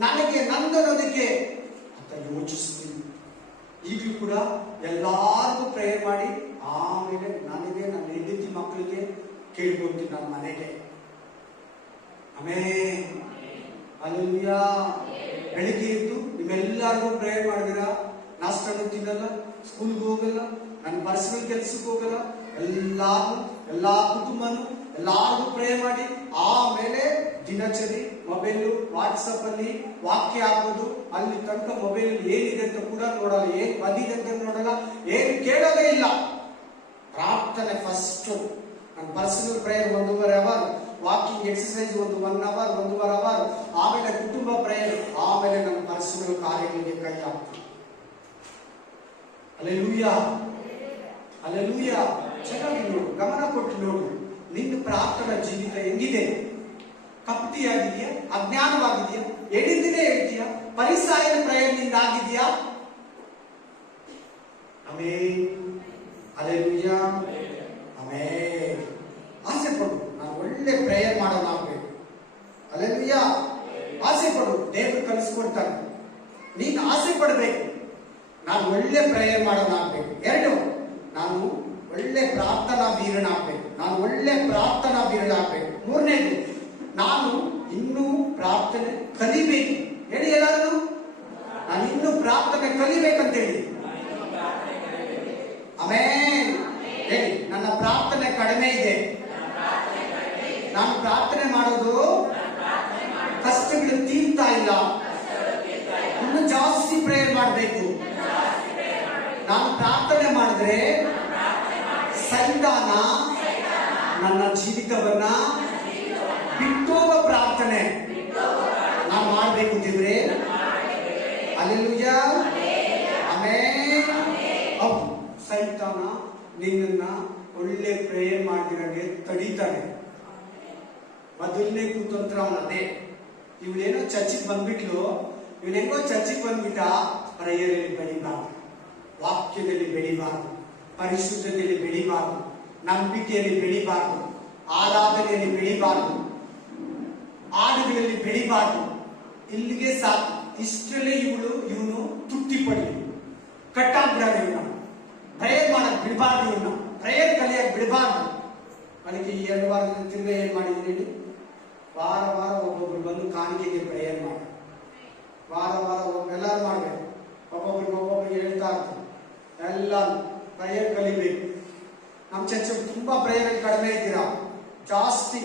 ನನಗೆ ನಂದನೋದಕ್ಕೆ ಅಂತ ಯೋಚಿಸ್ತೀನಿ. ಈಗಲೂ ಕೂಡ ಎಲ್ಲಾರ್ಗೂ ಪ್ರೇಯರ್ ಮಾಡಿ ಆಮೇಲೆ ನನಗೆ, ನನ್ನ ಹೆಂಡತಿ ಮಕ್ಕಳಿಗೆ ಕೇಳ್ಕೊಳ್ತೀನಿ, ನನ್ನ ಮನೆಗೆ. ಆಮೇಲೆ ಹಲ್ಲೆಲೂಯಾ. ಬೆಳಿಗ್ಗೆ ಎದ್ದು ನಿಮ್ಮೆಲ್ಲರಿಗೂ ಪ್ರೇಯರ್ ಮಾಡಿದಿರಾ? ನಾಷ್ಟನೂ ತಿನ್ನಲ್ಲ, ಸ್ಕೂಲ್ಗೆ ಹೋಗಲ್ಲ, ನನ್ನ ಪರ್ಸನಲ್ ಕೆಲ್ಸಕ್ಕೆ ಹೋಗಲ್ಲ, ಎಲ್ಲಾ ಕುಟುಂಬನು ಎಲ್ಲಾರ್ಗೂ ಪ್ರೇಯರ್ ಮಾಡಿ ಆಮೇಲೆ ದಿನಚರಿ ಮೊಬೈಲ್ ವಾಟ್ಸಪ್ ಅಲ್ಲಿ ವಾಕ್ಯ ಹಾಕೋದು, ಅಲ್ಲಿ ತನಕ ಮೊಬೈಲ್ ಏನಿದೆ ಅಂತ ಕೂಡ ನೋಡಲ್ಲ, ಏನ್ ಬಂದಿದೆ ಅಂತ ನೋಡಲ್ಲ, ಏನ್ ಕೇಳೋದೇ ಇಲ್ಲ. ಪ್ರಾರ್ಥನೆ ಫಸ್ಟ್. ನನ್ನ personal prayer 1.5 hour, walking exercise 1 hour 1.5 hour, ಆಮೇಲೆ ಕುಟುಂಬ ಪ್ರೇಯರ್, ಆಮೇಲೆ ನನ್ನ ಪರ್ಸನಲ್ ಕಾರ್ಯಗಳಿಗೆ ಕೈ ಹಾಕ್ತೀನಿ. Hallelujah, hallelujah. ಚೆನ್ನಾಗಿ ನೋಡು, ಗಮನ ಕೊಟ್ಟು ನೋಡು, ನಿನ್ನ ಪ್ರಾರ್ಥನಾ ಜೀವಿತ ಹೆಂಗಿದೆ? ಕಪಟಿಯಾಗಿದೆಯಾ? ಅಜ್ಞಾನವಾಗಿದೆಯಾ? ಎಡಿದಿನೇ ಹೇಳ್ತೀಯಾ? ಪರಿಸಾಯನ ಪ್ರೇಯರ್ನಿಂದ ಆಗಿದೆಯಾ? Amen, hallelujah, amen. ಆಸೆ ಪಡು, ನಾನು ಒಳ್ಳೆ ಪ್ರೇಯರ್ ಮಾಡೋಣ ಆಗ್ಬೇಕು. ಹಲ್ಲೆಲೂಯಾ. ಆಸೆ ಪಡು, ದೇವರು ಕಲಿಸ್ಕೊಡ್ತಾನೆ. ನೀನು ಆಸೆ ಪಡಬೇಕು, ನಾನು ಒಳ್ಳೆ ಪ್ರೇಯರ್ ಮಾಡೋಣ ಆಗ್ಬೇಕು. 2, ನಾನು ಒಳ್ಳೆ ಪ್ರಾರ್ಥನಾ ವೀರನಾಗ್ಬೇಕು, ನಾನು ಒಳ್ಳೆ ಪ್ರಾರ್ಥನಾ ವೀರನಾಗ್ಬೇಕು. 3ನೇದು, ನಾನು ಇನ್ನೂ ಪ್ರಾರ್ಥನೆ ಕಲಿಬೇಕು. ಹೇಳಿ ಎಲ್ಲಾರು, ನಾನು ಇನ್ನೂ ಪ್ರಾರ್ಥನೆ ಕಲಿಬೇಕಂತ ಹೇಳಿ. ಆಮೆನ್. ಹೇಳಿ, ನನ್ನ ಪ್ರಾರ್ಥನೆ ಕಡಿಮೆ ಇದೆ, ನಾನು ಪ್ರಾರ್ಥನೆ ಮಾಡೋದು ಕಷ್ಟಗಳು ತೀರ್ತಾ ಇಲ್ಲ, ಇನ್ನು ಜಾಸ್ತಿ ಪ್ರೇಯರ್ ಮಾಡಬೇಕು. ನಾನು ಪ್ರಾರ್ಥನೆ ಮಾಡಿದ್ರೆ ಸೈತಾನ ನನ್ನ ಜೀವಿತವನ್ನ ಬಿಟ್ಟೋಗ ಪ್ರಾರ್ಥನೆ ನಾನು ಮಾಡಬೇಕು ದೇವ್ರೆ. Hallelujah, amen. ಹೌದು, ಸೈತಾನ ನಿನ್ನನ್ನ ಒಳ್ಳೆ ಪ್ರೇಯರ್ ಮಾಡ್ತಿರಂಗೆ ತಡೀತಾನೆ. ಮೊದಲನೇ ಕುತಂತ್ರ ಅವನದೇ. ಇವಳೇನೋ ಚರ್ಚಿಗೆ ಬಂದ್ಬಿಟ್ಲು, ಇವಳೆಂಗೋ ಚರ್ಚಿಗೆ ಬಂದ್ಬಿಟ್ಟ, ಪ್ರೇಯರಲ್ಲಿ ಬೆಳಿಬಾರ್ದು, ವಾಕ್ಯದಲ್ಲಿ ಬೆಳಿಬಾರ್ದು, ಪರಿಶುದ್ಧತೆಯಲ್ಲಿ ಬೆಳಿಬಾರ್ದು, ನಂಬಿಕೆಯಲ್ಲಿ ಬೆಳಿಬಾರ್ದು, ಆರಾಧನೆಯಲ್ಲಿ ಬೆಳಿಬಾರ್ದು, ಹಾಡುಗಳಲ್ಲಿ ಬೆಳಿಬಾರ್ದು. ಇಲ್ಲಿಗೆ ಸಾಕು, ಇಷ್ಟರಲ್ಲೇ ಇವನು ತೃಪ್ತಿ ಪಡಲಿ. ಕಟ್ಟಾಗ್ಬಿಡೋದು ಇವನ್ನ, ಪ್ರೇಯರ್ ಮಾಡಕ್ ಬಿಡಬಾರ್ದು, ಇವನ್ನ ಪ್ರೇಯರ್ ಕಲಿಯಕ್ ಬಿಡಬಾರ್ದು. ಅದಕ್ಕೆ ಈ 2 ವಾರದಿಂದ ತಿರ್ಗಾ ಏನ್ ಮಾಡಿದ್ದೀನಿ ಹೇಳಿ? ವಾರ ವಾರ ಒಬ್ಬೊಬ್ರು ಬಂದು ಕಾಣಿಕೆಗೆ ಪ್ರೇಯರ್ ಮಾಡಿ, ವಾರ ವಾರ ಎಲ್ಲರೂ ಮಾಡ್ಬೇಕು. ಒಬ್ಬೊಬ್ರಿಗೆ ಹೇಳ್ತಾ ಇರ್ತೀವಿ. ಎಲ್ಲ ಪ್ರೇಯರ್ ಕಲಿಬೇಕು. ನಮ್ಮ ಚರ್ಚ್ ತುಂಬಾ ಪ್ರೇಯರ್ ಕಡಿಮೆ ಇದ್ದೀರಾ, ಜಾಸ್ತಿ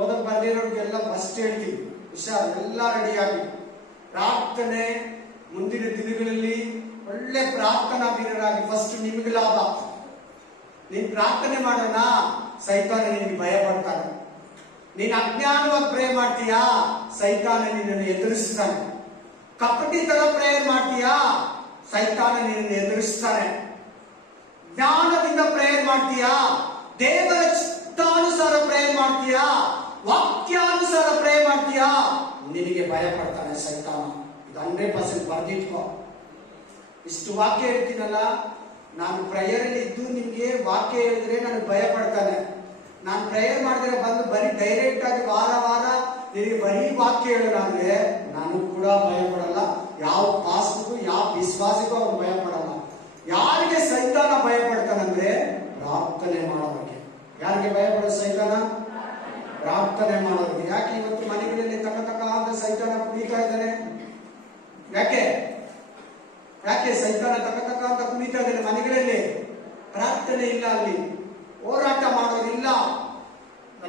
ಓದಕ್ ಬರ್ದಿರೋರಿಗೆಲ್ಲ ಫಸ್ಟ್ ಹೇಳ್ತೀವಿ, ಹುಷಾರ್, ಎಲ್ಲ ರೆಡಿಯಾಗಿ ಪ್ರಾರ್ಥನೆ. ಮುಂದಿನ ದಿನಗಳಲ್ಲಿ ಒಳ್ಳೆ ಪ್ರಾರ್ಥನಾ ವೀರರಾಗಿ ಫಸ್ಟ್ ನಿಮ್ಗೆ ಲಾಭ. ನೀನ್ ಪ್ರಾರ್ಥನೆ ಮಾಡೋಣ, ಸೈತಾನ ನಿನ್ಗೆ ಭಯ ಪಡ್ತಾನೆ. ನೀನ್ ಅಜ್ಞಾನವಾಗಿ ಪ್ರೇ ಮಾಡ್ತೀಯಾ, ಸೈತಾನ ನಿನ್ನನ್ನು ಎದುರಿಸ್ತಾನೆ. ಕಪಟಿ ತರ ಪ್ರೇಯರ್ ಮಾಡ್ತೀಯಾ, ಸೈತಾನ ನಿನ್ನನ್ನು ಎದುರಿಸ್ತಾನೆ. ಜ್ಞಾನದಿಂದ ಪ್ರೇಯರ್ ಮಾಡ್ತೀಯಾ, ದೇವರ ಚಿತ್ತಾನುಸಾರ ಪ್ರೇಯರ್ ಮಾಡ್ತೀಯಾ, ವಾಕ್ಯಾನುಸಾರ ಪ್ರೇ ಮಾಡ್ತೀಯಾ, ನಿನಗೆ ಭಯ ಪಡ್ತಾನೆ ಸೈತಾನ. ಇದು 100% ಬರ್ದಿಟ್ಕೋ. ಇಷ್ಟು ವಾಕ್ಯ ಹೇಳ್ತೀನಲ್ಲ, ನಾನು ಪ್ರೇಯರ್ ಅಲ್ಲಿ ಇದ್ದು ನಿಮ್ಗೆ ವಾಕ್ಯ ಹೇಳಿದ್ರೆ ನನಗೆ ಭಯ ಪಡ್ತಾನೆ. ನಾನು ಪ್ರೇಯರ್ ಮಾಡಿದ್ರೆ ಬಂದು ಬರೀ ಡೈರೆಕ್ಟ್ ಆಗಿ ವಾರ ವಾರ ನಿನಗೆ ಬರೀ ವಾಕ್ಯ ಹೇಳೋಣ ಅಂದ್ರೆ ನಾನು ಕೂಡ ಭಯ ಪಡಲ್ಲ. ಯಾವ ಪಾಸ್ಗೂ ಯಾವ ವಿಶ್ವಾಸಿಗೂ ಅವ್ರು ಭಯ ಪಡಲ್ಲ. ಯಾರಿಗೆ ಸೈತಾನ ಭಯ ಪಡ್ತಾನಂದ್ರೆ ಪ್ರಾರ್ಥನೆ ಮಾಡೋರಿಗೆ. ಯಾರಿಗೆ ಭಯ ಪಡೋ ಸೈತಾನ? ಪ್ರಾರ್ಥನೆ ಮಾಡೋರಿಗೆ. ಯಾಕೆ ಇವತ್ತು ಮನೆಗಳಲ್ಲಿ ತಕ ಅಂತ ಸೈತಾನ ಕುಣಿತಾ ಇದ್ದಾನೆ? ಯಾಕೆ ಸೈತಾನ ತಕ ಅಂತ ಕುಣಿತಾ ಇದ್ದಾನೆ ಮನೆಗಳಲ್ಲಿ? ಪ್ರಾರ್ಥನೆ ಇಲ್ಲ, ಅಲ್ಲಿ ಹೋರಾಟ ಮಾಡೋರಿಲ್ಲ.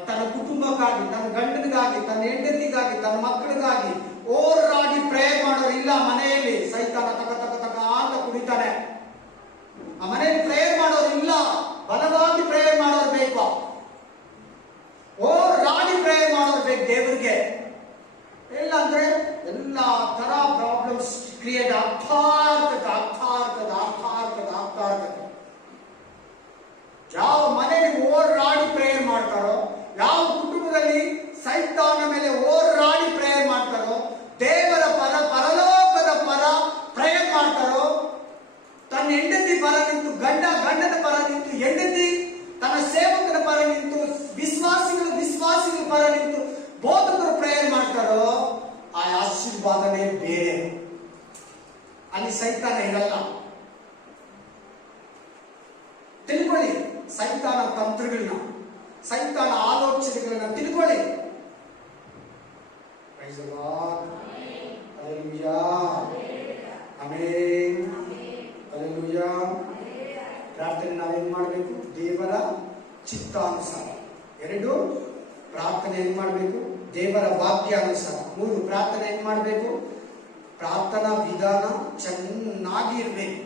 ತನ್ನ ಕುಟುಂಬಕ್ಕಾಗಿ, ತನ್ನ ಗಂಡನಿಗಾಗಿ, ತನ್ನ ಹೆಂಡತಿಗಾಗಿ, ತನ್ನ ಮಕ್ಕಳಿಗಾಗಿ ಹೋರಾಡಿ ಪ್ರೇಯರ್ ಮಾಡೋರಿಲ್ಲ ಮನೆಯಲ್ಲಿ. ಸೈತಾನ ತಕ ಅಂತ ಕುಣಿತಾನೆ. ಆ ಮನೆಯಲ್ಲಿ ಪ್ರೇಯರ್ ಮಾಡೋರಿಲ್ಲ. ಬಲವಾಗಿ ಪ್ರೇಯರ್ ಮಾಡೋರು ಬೇಕು, ಹೋರಾಡಿ ಪ್ರೇಯರ್ ಮಾಡೋರು ಬೇಕು ದೇವರಿಗೆ. ಇಲ್ಲ ಅಂದ್ರೆ ಎಲ್ಲ ತರ ಪ್ರಾಬ್ಲಮ್ಸ್ ಕ್ರಿಯೇಟ್ ಆಗ್ತಾ ಇರ್ತದೆ. ಯಾವ ಮನೆಯಲ್ಲಿ ಹೋರಾಡಿ ಪ್ರೇಯರ್ ಮಾಡ್ತಾರೋ, ಯಾವ ಕುಟುಂಬದಲ್ಲಿ ಸೈತಾನ ಮೇಲೆ ಹೋರಾಡಿ ಪ್ರೇಯರ್ ಮಾಡ್ತಾರೋ, ದೇವರ ಪರ, ಪರಲೋಕದ ಪರ ಪ್ರೇಯರ್ ಮಾಡ್ತಾರೋ, ತನ್ನ ಹೆಂಡತಿ ಪರ ನಿಂತು, ಗಂಡನ ಪರ ನಿಂತು, ಹೆಂಡತಿ ತನ್ನ ಸೇವಕನ ಪರ ನಿಂತು, ವಿಶ್ವಾಸಿಗಳ ಪರ ನಿಂತು ಬೋಧಕರು ಪ್ರೇಯರ್ ಮಾಡ್ತಾರೋ, ಆ ಆಶೀರ್ವಾದನೆ ಬೇರೆ. ಅಲ್ಲಿ ಸೈತಾನ ಇರಲ್ಲ. ತಿಳ್ಕೊಳ್ಳಿ ಸೈತಾನ ತಂತ್ರಗಳನ್ನ, ಸೈತಾನ ಆಲೋಚನೆಗಳನ್ನ ತಿಳ್ಕೊಳ್ಳಿ. Praise the Lord. Hallelujah, amen, hallelujah. ಪ್ರಾರ್ಥನೆ ನಾವೇನ್ ಮಾಡಬೇಕು? ದೇವರ ಚಿತ್ತಾನುಸಾರ. 2, ಪ್ರಾರ್ಥನೆ ಏನ್ ಮಾಡಬೇಕು? ದೇವರ ವಾಕ್ಯಾನುಸಾರ. 3, ಪ್ರಾರ್ಥನೆ ಏನ್ ಮಾಡಬೇಕು? ಪ್ರಾರ್ಥನಾ ವಿಧಾನ ಚೆನ್ನಾಗಿ ಇರಬೇಕು.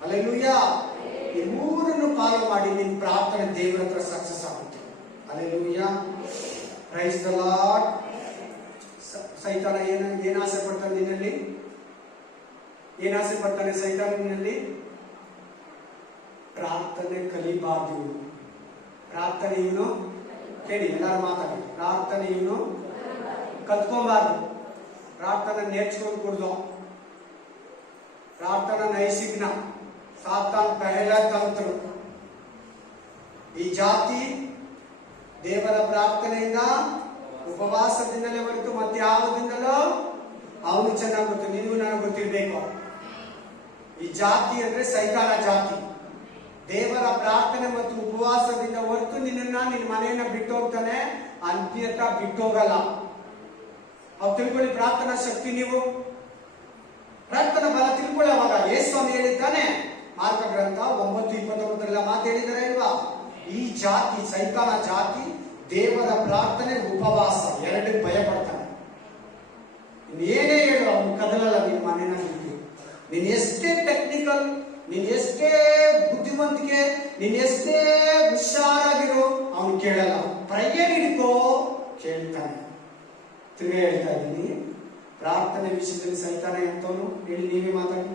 ಹಲ್ಲೆಲೂಯಾ. ಈ 3 ಫಾಲೋ ಮಾಡಿ ನಿನ್ ಪ್ರಾರ್ಥನೆ ದೇವರ ಹತ್ರ ಸಕ್ಸಸ್ ಆಗುತ್ತೆ. Hallelujah, praise the Lord. ಸೈತಾನ ಏನ್ ಆಸೆ ಪಡ್ತಾನೆ ನಿನ್ನಲ್ಲಿ? ಏನ್ ಆಸೆ ಪಡ್ತಾನೆ ಸೈತಾನ ನಿನ್ನಲ್ಲಿ? ಪ್ರಾರ್ಥನೆ ಕಲಿಬಾರ್ದು. ಪ್ರಾರ್ಥನೆ ಇವನು ಕೇಳಿ, ಎಲ್ಲರೂ ಮಾತಾಡಿ. ಪ್ರಾರ್ಥನೆ ಇವನು ಕಲ್ತ್ಕೊಂಬಾರ್ದು. ಪ್ರಾರ್ಥನೆ ನೇರ್ಚ್ಕೊಂಡು ಕೊಡ್ದು. ಪ್ರಾರ್ಥನಾ ನೈಸಿಗ್ನ ಸಾತಾನ್ ಪಹಲ ತಂತ್ರ. ಈ ಜಾತಿ ದೇವರ ಪ್ರಾರ್ಥನೆಯಿಂದ, ಉಪವಾಸದಿಂದಲೇ ಹೊರತು ಮತ್ತೆ ಯಾವುದಿಂದಲೋ ಅವನು ಚೆನ್ನಾಗಿ ಗೊತ್ತು, ನಿನಗೂ ನನಗೆ ಗೊತ್ತಿರ್ಬೇಕು. ಈ ಜಾತಿ ಅಂದ್ರೆ ಸೈತಾನ ಜಾತಿ. ದೇವರ ಪ್ರಾರ್ಥನೆ ಮತ್ತು ಉಪವಾಸದಿಂದ ಹೊರತು ನಿನ್ನ ಮನೆಯನ್ನ ಬಿಟ್ಟು ಹೋಗ್ತಾನೆ, ಅನ್ಯತ ಬಿಟ್ಟು ಹೋಗಲ್ಲ. ಅವ್ ತಿಳ್ಕೊಳ್ಳಿ ಪ್ರಾರ್ಥನಾ ಶಕ್ತಿ. ನೀವು ಪ್ರಾರ್ಥನಾ ಬಲ ತಿಳ್ಕೊಳ್ಳಿ. ಅವಾಗ ಯೇಸ್ವಾಮಿ ಹೇಳಿದ್ದಾನೆ ಮಾರ್ಕ ಗ್ರಂಥ 9:29 ಮಾತು ಹೇಳಿದಾರೆ ಇಲ್ವಾ? ಈ ಜಾತಿ, ಸೈತಾನ ಜಾತಿ, ದೇವರ ಪ್ರಾರ್ಥನೆ ಉಪವಾಸ 2 ಭಯ ಪಡ್ತಾನೆ. ಏನೇ ಹೇಳು ಅವನು ಕದಲಲ್ಲ ನಿನ್ನ ಮನೆನ ಬಿಟ್ಟು. ನೀನ್ ಎಷ್ಟೇ ಟೆಕ್ನಿಕಲ್, ನೀನ್ ಎಷ್ಟೇ ಬುದ್ಧಿವಂತಿಕೆ, ನೀನ್ ಎಷ್ಟೇ ಹುಷಾರಾಗಿರೋ ಅವನು ಕೇಳಲ್ಲ. ಪ್ರಯರ್ ಹಿಡ್ಕೋ, ಕೇಳ್ತಾನೆ. ತಿರ್ಗಾ ಹೇಳ್ತಾ ಇದ್ದೀನಿ, ಪ್ರಾರ್ಥನೆ ವಿಷಯದಲ್ಲಿ ಸೈತಾನ ಎಂತವನು ಹೇಳಿ, ನೀವೇ ಮಾತಾಡಿ.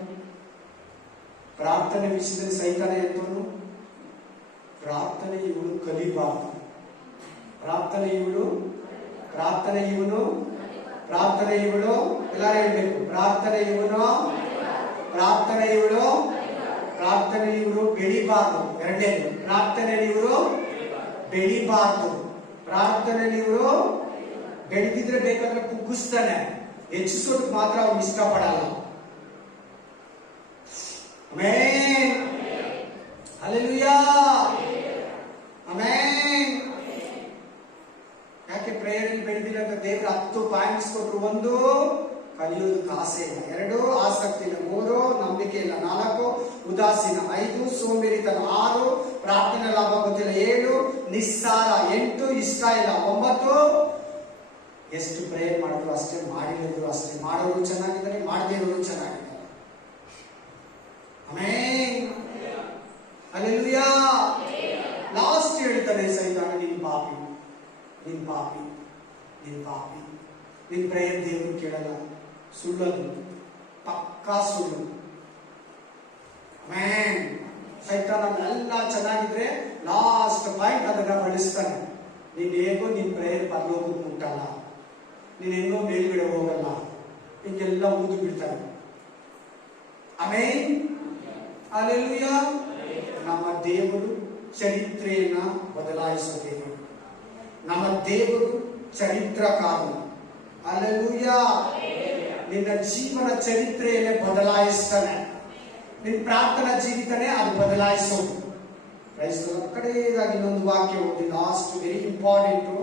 ಪ್ರಾರ್ಥನೆ ವಿಷಯದಲ್ಲಿ ಸೈತಾನ ಎಂತವನು? ಪ್ರಾರ್ಥನೆ ಇವನು ಕಲಿಬಾರ್ದು. ಪ್ರಾರ್ಥನೆ ಇವಳು ಎಲ್ಲರೂ ಹೇಳ್ಬೇಕು. ಪ್ರಾರ್ಥನೆ ಇವರು ಬೆಳಿಬಾರ್ದು. 2ನೇದು, ಪ್ರಾರ್ಥನೆಯಲ್ಲಿ ಇವರು ಬೆಳಿಬಾರ್ದು. ಪ್ರಾರ್ಥನೆಯಲ್ಲಿ ಇವರು ಬೆಳೆದಿದ್ರೆ ಬೇಕಾದ್ರೆ ಕುಗ್ಗಿಸ್ತಾನೆ, ಹೆಚ್ಚಿಸೋದಕ್ಕೆ ಮಾತ್ರ ಅವ್ನು ಇಷ್ಟಪಡಲ್ಲ. Amen, hallelujah, amen. ಯಾಕೆ ಪ್ರೇಯರ್ ಅಲ್ಲಿ ಬೆಳೆದಿಲ್ಲ ಅಂತ ದೇವ್ರು 10 ಪಾಯಿಂಟ್ಸ್ ಕೊಟ್ರು. 1, ಕಲಿಯೋದಕ್ಕೆ ಆಸೆ ಇಲ್ಲ. 2 ಆಸಕ್ತಿ ಇಲ್ಲ. 3 ನಂಬಿಕೆ ಇಲ್ಲ. 4 ಉದಾಸೀನ. 5 ಸೋಂಬೇರಿತನ. 6 ಪ್ರಾರ್ಥನೆ ಲಾಭ ಗೊತ್ತಿಲ್ಲ. 7 ನಿಸ್ಸಾರ. 8 ಇಷ್ಟ ಇಲ್ಲ. 9 ಎಷ್ಟು ಪ್ರೇಯರ್ ಮಾಡಿದ್ರು ಅಷ್ಟೇ, ಮಾಡಿದ್ರು ಅಷ್ಟೇ. ಮಾಡೋರು ಚೆನ್ನಾಗಿದ್ದಾರೆ, ಮಾಡದೇ ಇರೋರು ಚೆನ್ನಾಗಿದ್ದಾರೆ. ಆಮೆನ್. ಹಲ್ಲೆಲೂಯಾ. ಲಾಸ್ಟ್ ಹೇಳ್ತಾನೆ ಸೈತಾನ, ನಿನ್ ಪಾಪಿ, ನಿನ್ ಪಾಪಿ, ನಿನ್ ಪಾಪಿ, ನಿನ್ ಪ್ರೇಯರ್ ದೇವರು ಕೇಳಲ್ಲ. ಸುಳ್ಳದು, ಪಕ್ಕಾ ಸುಳ್ಳು. ಆಮೆನ್. ಸೈತಾನ ಎಲ್ಲ ಚೆನ್ನಾಗಿದ್ರೆ ಲಾಸ್ಟ್ ಪಾಯಿಂಟ್ ಅದನ್ನ ಬಳಸ್ತಾನೆ. ನೀನ್ ಹೇಗೋ ನಿನ್ ಪ್ರೇಯರ್ ಪರಲೋಕಕ್ಕೆ ಮುಟ್ಟಲ್ಲ, ನೀನ್ ಹೆಂಗೋ ಮೇಲ್ಗಡೆ ಹೋಗಲ್ಲ, ಹಿಂಗೆಲ್ಲ ಊದು ಬಿಡ್ತಾನೆ. ಆಮೆನ್. ಹಲ್ಲೆಲೂಯಾ. ನಮ್ಮ ದೇವರು ಚರಿತ್ರೆಯನ್ನ ಬದಲಾಯಿಸುವ ದೇವರು. ನಮ್ಮ ದೇವರು ಚರಿತ್ರಕಾರನು. ಹಲ್ಲೆಲೂಯಾ. ನಿನ್ನ ಜೀವನ ಚರಿತ್ರೆಯನ್ನೇ ಬದಲಾಯಿಸ್ತಾನೆ. ನಿನ್ನ ಪ್ರಾರ್ಥನಾ ಜೀವಿತನೇ ಅದು ಬದಲಾಯಿಸೋದು. ಕ್ರೈಸ್ತರ ಕಡೆಯದಾಗಿ ಇನ್ನೊಂದು ವಾಕ್ಯ ಓದಿ, ಲಾಸ್ಟ್ ವೆರಿ ಇಂಪಾರ್ಟೆಂಟು.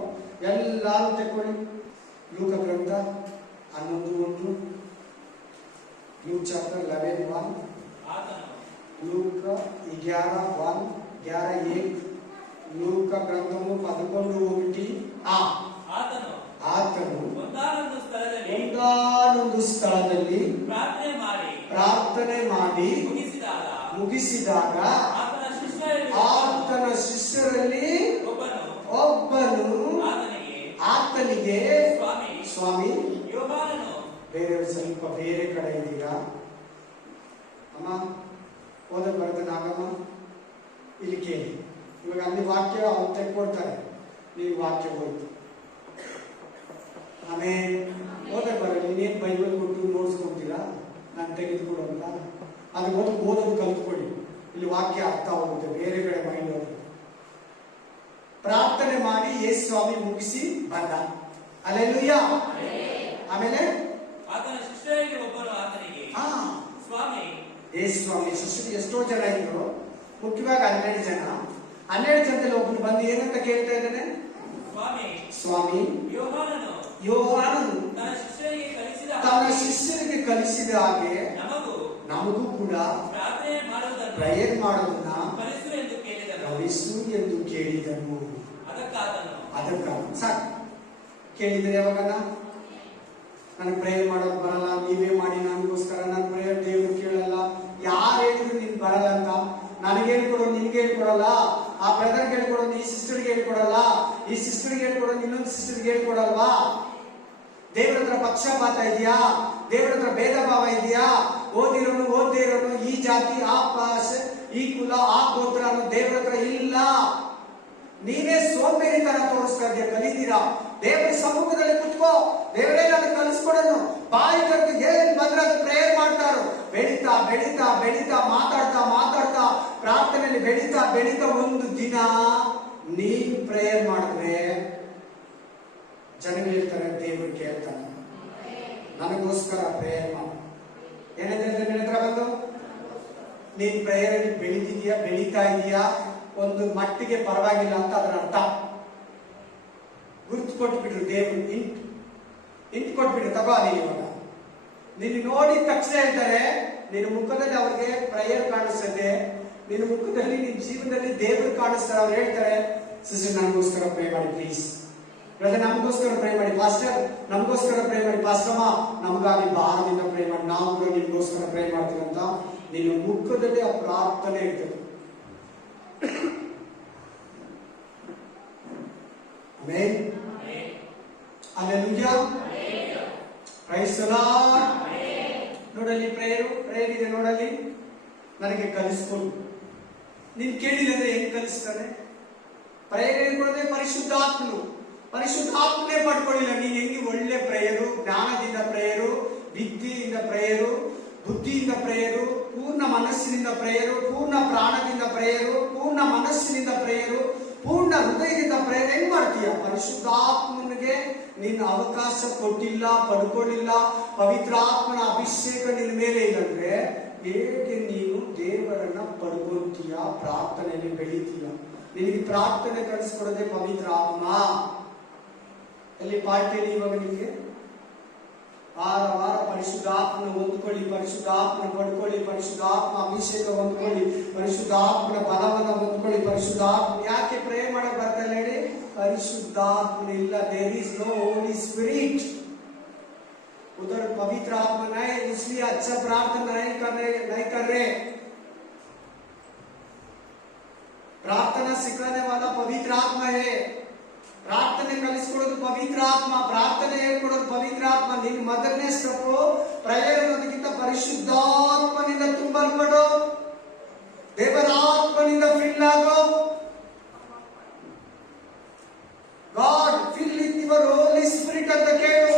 ಎಲ್ಲರೂ ತಗೊಳ್ಳಿ. ಲೂಕ ಗ್ರಂಥ 11:1. Luke chapter 11:1. లూక 11:1, 11:1. లూక గ్రంథము 11:1. ಆತನು ಒಂದಾನೊಂದು ಸ್ಥಳದಲ್ಲಿ ಪ್ರಾರ್ಥನೆ ಮಾಡಿ ಮುಗಿಸಿದಾಗ ಆತನ ಶಿಷ್ಯರಲ್ಲಿ ಒಬ್ಬನು ಆತನಿಗೆ, ಸ್ವಾಮಿ, ಬೇರೆ ಸ್ವಲ್ಪ ಬೇರೆ ಕಡೆ ಇದ್ದೀರಾ ಅಮ್ಮ, ಓದಕ್ಕೆ ಬರ್ತೇನೆ ಆಗಮ್ಮ, ಇಲ್ಲಿ ಕೇಳಿ. ಇವಾಗ ಅಲ್ಲಿ ವಾಕ್ಯ ಅವ್ರು ತೆಕ್ಕೊಡ್ತಾರೆ, ನೀವು ವಾಕ್ಯ ಹೋಯ್ತು. ಆಮೇಲೆ ಓದಕ್ಕೆ ಬರಲ್ಲ. ನೀನೇನು ಬೈಬಲ್ ಕೊಟ್ಟು ನೋಡ್ಸ್ಕೊಡ್ತೀರಾ, ನಾನು ತೆಗೆದುಕೊಡು ಅಂತ. ಅದು ಓದೋದು ಕಲ್ತ್ಕೊಳ್ಳಿ. ಇಲ್ಲಿ ವಾಕ್ಯ ಅರ್ಥ ಹೋಗುತ್ತೆ, ಬೇರೆ ಕಡೆ ಮೈಂಡ್ ಹೋಗುತ್ತೆ. ಪ್ರಾರ್ಥನೆ ಮಾಡಿ ಯೇಸು ಸ್ವಾಮಿ ಮುಗಿಸಿ ಬಂದ. ಹಲ್ಲೆಲೂಯಾ. ಆಮೇಲೆ ಯೇಸು ಸ್ವಾಮಿ ಶಿಷ್ಯರು ಎಷ್ಟೋ ಜನ ಇದ್ರು, ಮುಖ್ಯವಾಗಿ 12 ಜನ. 12 ಜನದಲ್ಲಿ ಒಬ್ಬನು ಬಂದು ಏನಂತ ಕೇಳ್ತಾ ಇದ್ದಾನೆ, ಸ್ವಾಮಿ, ಯೋಹಾನನು ತನ್ನ ಶಿಷ್ಯರಿಗೆ ಕಲಿಸಿದ ಹಾಗೆ ನಮಗೂ ಕೂಡ ಪ್ರೇಯರ್ ಮಾಡೋದನ್ನ ಕಲಿಸು ಎಂದು ಕೇಳಿದನು. ಅದಕ್ಕ ಸಾಕು. ಕೇಳಿದ್ರೆ ಯಾವಾಗನ ನನಗೆ ಪ್ರೇಯರ್ ಮಾಡೋದು ಬರಲ್ಲ, ನೀವೇ ಮಾಡಿ ನನಗೋಸ್ಕರ, ನನ್ನ ಪ್ರೇಯರ್ ದೇವರು ಕೇಳಲ್ಲ. ಯಾರು ಹೇಳಿದ್ರು ನಿನ್ ಬರಲ್ಲ ಅಂತ? ನನಗೆ ಹೇಳ್ಕೊಡೋದು ನಿನ್ಗೆ ಹೇಳ್ಕೊಡಲ್ಲ, ಆ ಬ್ರದರ್ಗೆ ಹೇಳ್ಕೊಡೋದು ಈ ಸಿಸ್ಟರ್ಗೆ ಹೇಳ್ಕೊಡಲ್ಲ, ಈ ಸಿಸ್ಟರ್ಗೆ ಹೇಳ್ಕೊಡೋದು ಇನ್ನೊಂದು ಸಿಸ್ಟರ್ಗೆ ಹೇಳ್ಕೊಡಲ್ವಾ? ದೇವ್ರ ಹತ್ರ ಪಕ್ಷಪಾತ ಇದೆಯಾ? ದೇವ್ರ ಹತ್ರ ಭೇದ ಭಾವ ಇದೆಯಾ? ಓದಿರೋನು ಓದ್ದೇ ಇರೋನು, ಈ ಜಾತಿ ಆ ಭಾಷೆ ಈ ಕುಲ ಆ ಗೋತ್ರ ಅನ್ನೋ ದೇವ್ರ ಹತ್ರ ಇಲ್ಲ. ನೀವೇ ಸೋಂಬೇರಿತನ ತೋರಿಸ್ತಾ ಇದೆಯಾ? ಕಲಿತೀರಾ? ದೇವರ ಸಮ್ಮುಖದಲ್ಲಿ ಕುತ್ಕೋ, ದೇವರೇ ನನಗೆ ಕಲಿಸ್ಕೊಡೋನು. ಬಾಯಿ ಕರೆದು ಏನ್ ಬಂದ್ರೆ ಅದು ಪ್ರೇಯರ್ ಮಾಡ್ತಾರೋ, ಬೆಳೀತಾ ಬೆಳೀತಾ ಬೆಳೀತಾ ಮಾತಾಡ್ತಾ ಮಾತಾಡ್ತಾ ಪ್ರಾರ್ಥನೆಯಲ್ಲಿ ಬೆಳೀತಾ ಬೆಳೀತಾ ಒಂದು ದಿನ ನೀನ್ ಪ್ರೇಯರ್ ಮಾಡಿದ್ರೆ ಜನಗಳು ಹೇಳ್ತಾರೆ, ದೇವರು ಕೇಳ್ತಾನೆ, ನನಗೋಸ್ಕರ ಪ್ರೇಯರ್ ಮಾಡು. ಏನಿದೆ ನನ್ನ ಹತ್ರ ಬಂದು ನೀನ್ ಪ್ರೇಯರ್ ಬೆಳೀತಿದ್ಯಾ, ಬೆಳೀತಾ ಇದೀಯಾ, ಒಂದು ಮಟ್ಟಿಗೆ ಪರವಾಗಿಲ್ಲ ಅಂತ ಅದರ ಅರ್ಥ. ಗುರುತು ಕೊಟ್ಬಿಟ್ರು ದೇವರು, ಇಂಟ್ ಕೊಟ್ಬಿಟ್ರು, ತಗೋ ನೀನು. ಇವಾಗ ನಿನ್ನ ನೋಡಿದ ತಕ್ಷಣ ಹೇಳ್ತಾರೆ, ನಿನ್ನ ಮುಖದಲ್ಲಿ ಅವ್ರಿಗೆ ಪ್ರೇಯರ್ ಕಾಣಿಸ್ತದೆ, ನಿನ್ನ ಮುಖದಲ್ಲಿ ನಿನ್ನ ಜೀವನದಲ್ಲಿ ದೇವರು ಕಾಣಿಸ್ತಾರೆ. ಅವ್ರು ಹೇಳ್ತಾರೆ, ಸಿಸ್ಟರ್ ನನಗೋಸ್ಕರ ಪ್ರೇ ಮಾಡಿ ಪ್ಲೀಸ್, ಬ್ರದರ್ ನಮಗೋಸ್ಕರ ಪ್ರೇ ಮಾಡಿ, ಪಾಸ್ಟರ್ ನಮಗೋಸ್ಕರ ಪ್ರೇ ಮಾಡಿ, ಪಾಸ್ಟರ್ಮ ನಮಗಾಗಿ ಭಾರದಿಂದ ಪ್ರೇ ಮಾಡಿ, ನಾವು ಕೂಡ ನಿಮಗೋಸ್ಕರ ಪ್ರೇ ಮಾಡ್ತೀವಿ ಅಂತ ನಿನ್ನ ಮುಖದಲ್ಲಿ ಆ ಪ್ರಾರ್ಥನೆ ಇರ್ತದೆ. Amen. Hallelujah. Praise the Lord. ನೋಡಲ್ಲಿ ಪ್ರೇಯರ್ ಇದೆ, ನೋಡಲ್ಲಿ ನನಗೆ ಕಲಿಸ್ಕೊಂಡು. ನೀನ್ ಕೇಳಿಲ್ಲ ಅಂದ್ರೆ ಹೆಂಗ್ ಕಲಿಸ್ತಾನೆ? ಪ್ರೇಯರ್ ಹೇಳ್ಕೊಡದೆ ಪರಿಶುದ್ಧಾತ್ಮನು, ಪರಿಶುದ್ಧಾತ್ಮನೇ ಪಡ್ಕೊಳ್ಳಿಲ್ಲ ನೀನ್ ಹೆಂಗೆ ಒಳ್ಳೆ ಪ್ರೇಯರು, ಜ್ಞಾನದಿಂದ ಪ್ರೇಯರು, ವಿದ್ಯೆಯಿಂದ ಪ್ರೇಯರು, ಬುದ್ಧಿಯಿಂದ ಪ್ರೇಯರು, ಪೂರ್ಣ ಮನಸ್ಸಿನಿಂದ ಪ್ರೇಯರು, ಪೂರ್ಣ ಪ್ರಾಣದಿಂದ ಪ್ರೇಯರು, ಪೂರ್ಣ ಮನಸ್ಸಿನಿಂದ ಪ್ರೇಯರು, ಪೂರ್ಣ ಹೃದಯದಿಂದ ಪ್ರೇಯರ್ ಹೆಂಗ್ ಮಾಡ್ತೀಯ? ಪರಿಶುದ್ಧಾತ್ಮನಿಗೆ ನೀನು ಅವಕಾಶ ಕೊಟ್ಟಿಲ್ಲ, ಪಡ್ಕೊಳ್ಳಿಲ್ಲ, ಪವಿತ್ರಾತ್ಮನ ಅಭಿಷೇಕ ನಿನ್ನ ಮೇಲೆ ಇಲ್ಲಂದ್ರೆ ಹೇಗೆ ನೀನು ದೇವರನ್ನ ಪಡ್ಕೊಂತೀಯ? ಪ್ರಾರ್ಥನೆಯಲ್ಲಿ ಬೆಳೀತೀಯ. ನಿನಗೆ ಪ್ರಾರ್ಥನೆ ಕಲಿಸ್ಕೊಡೋದೇ ಪವಿತ್ರ ಆತ್ಮ. ಅಲ್ಲಿ ಪಾರ್ಟಿಯಲ್ಲಿ ಇವಾಗ ನಿಮಗೆ ವಾರ ಪರಿಶುದ್ಧಾತ್ಮನ ಹೊಂದ್ಕೊಳ್ಳಿ, ಪರಿಶುದ್ಧಾತ್ಮನ ಪಡ್ಕೊಳ್ಳಿ, ಪರಿಶುದ್ಧಾತ್ಮ ಅಭಿಷೇಕ ಹೊಂದ್ಕೊಳ್ಳಿ, ಪರಿಶುದ್ಧಾತ್ಮನ ಬಲವನ್ನು ಹೊಂದ್ಕೊಳ್ಳಿ. ಪರಿಶುದ್ಧಾತ್ಮ ಯಾಕೆ ಪ್ರೇ ಮಾಡಕ್ ಬರ್ತಾರೆ ಹೇಳಿ? ಪರಿಶುದ್ಧಾತ್ಮ ಇಲ್ಲ. There is no Holy Spirit. उधर पवित्र आत्मा नहीं, इसलिए अच्छा प्रार्थना नहीं कर रहे. प्रार्थना सिखाने वाला पवित्र आत्मा है. ಪ್ರಾರ್ಥನೆ ಕಲಿಸ್ಕೊಡೋದು ಪವಿತ್ರ ಆತ್ಮ, ಪ್ರಾರ್ಥನೆ ಹೇಳ್ಕೊಡೋದು ಪವಿತ್ರ ಆತ್ಮ. ನಿನ್ ಮೊದಲನೇ ಸ್ಟೆಪ್ ಪ್ರೇಯರ್ ಅನ್ನೋದಕ್ಕಿಂತ ಪರಿಶುದ್ಧಾತ್ಮನಿಂದ ತುಂಬಲ್ಪಡೋ, ದೇವರ ಆತ್ಮನಿಂದ ಫಿಲ್ ಆಗೋ. God fill with your Holy Spirit ಅಂತ ಕೇಳು.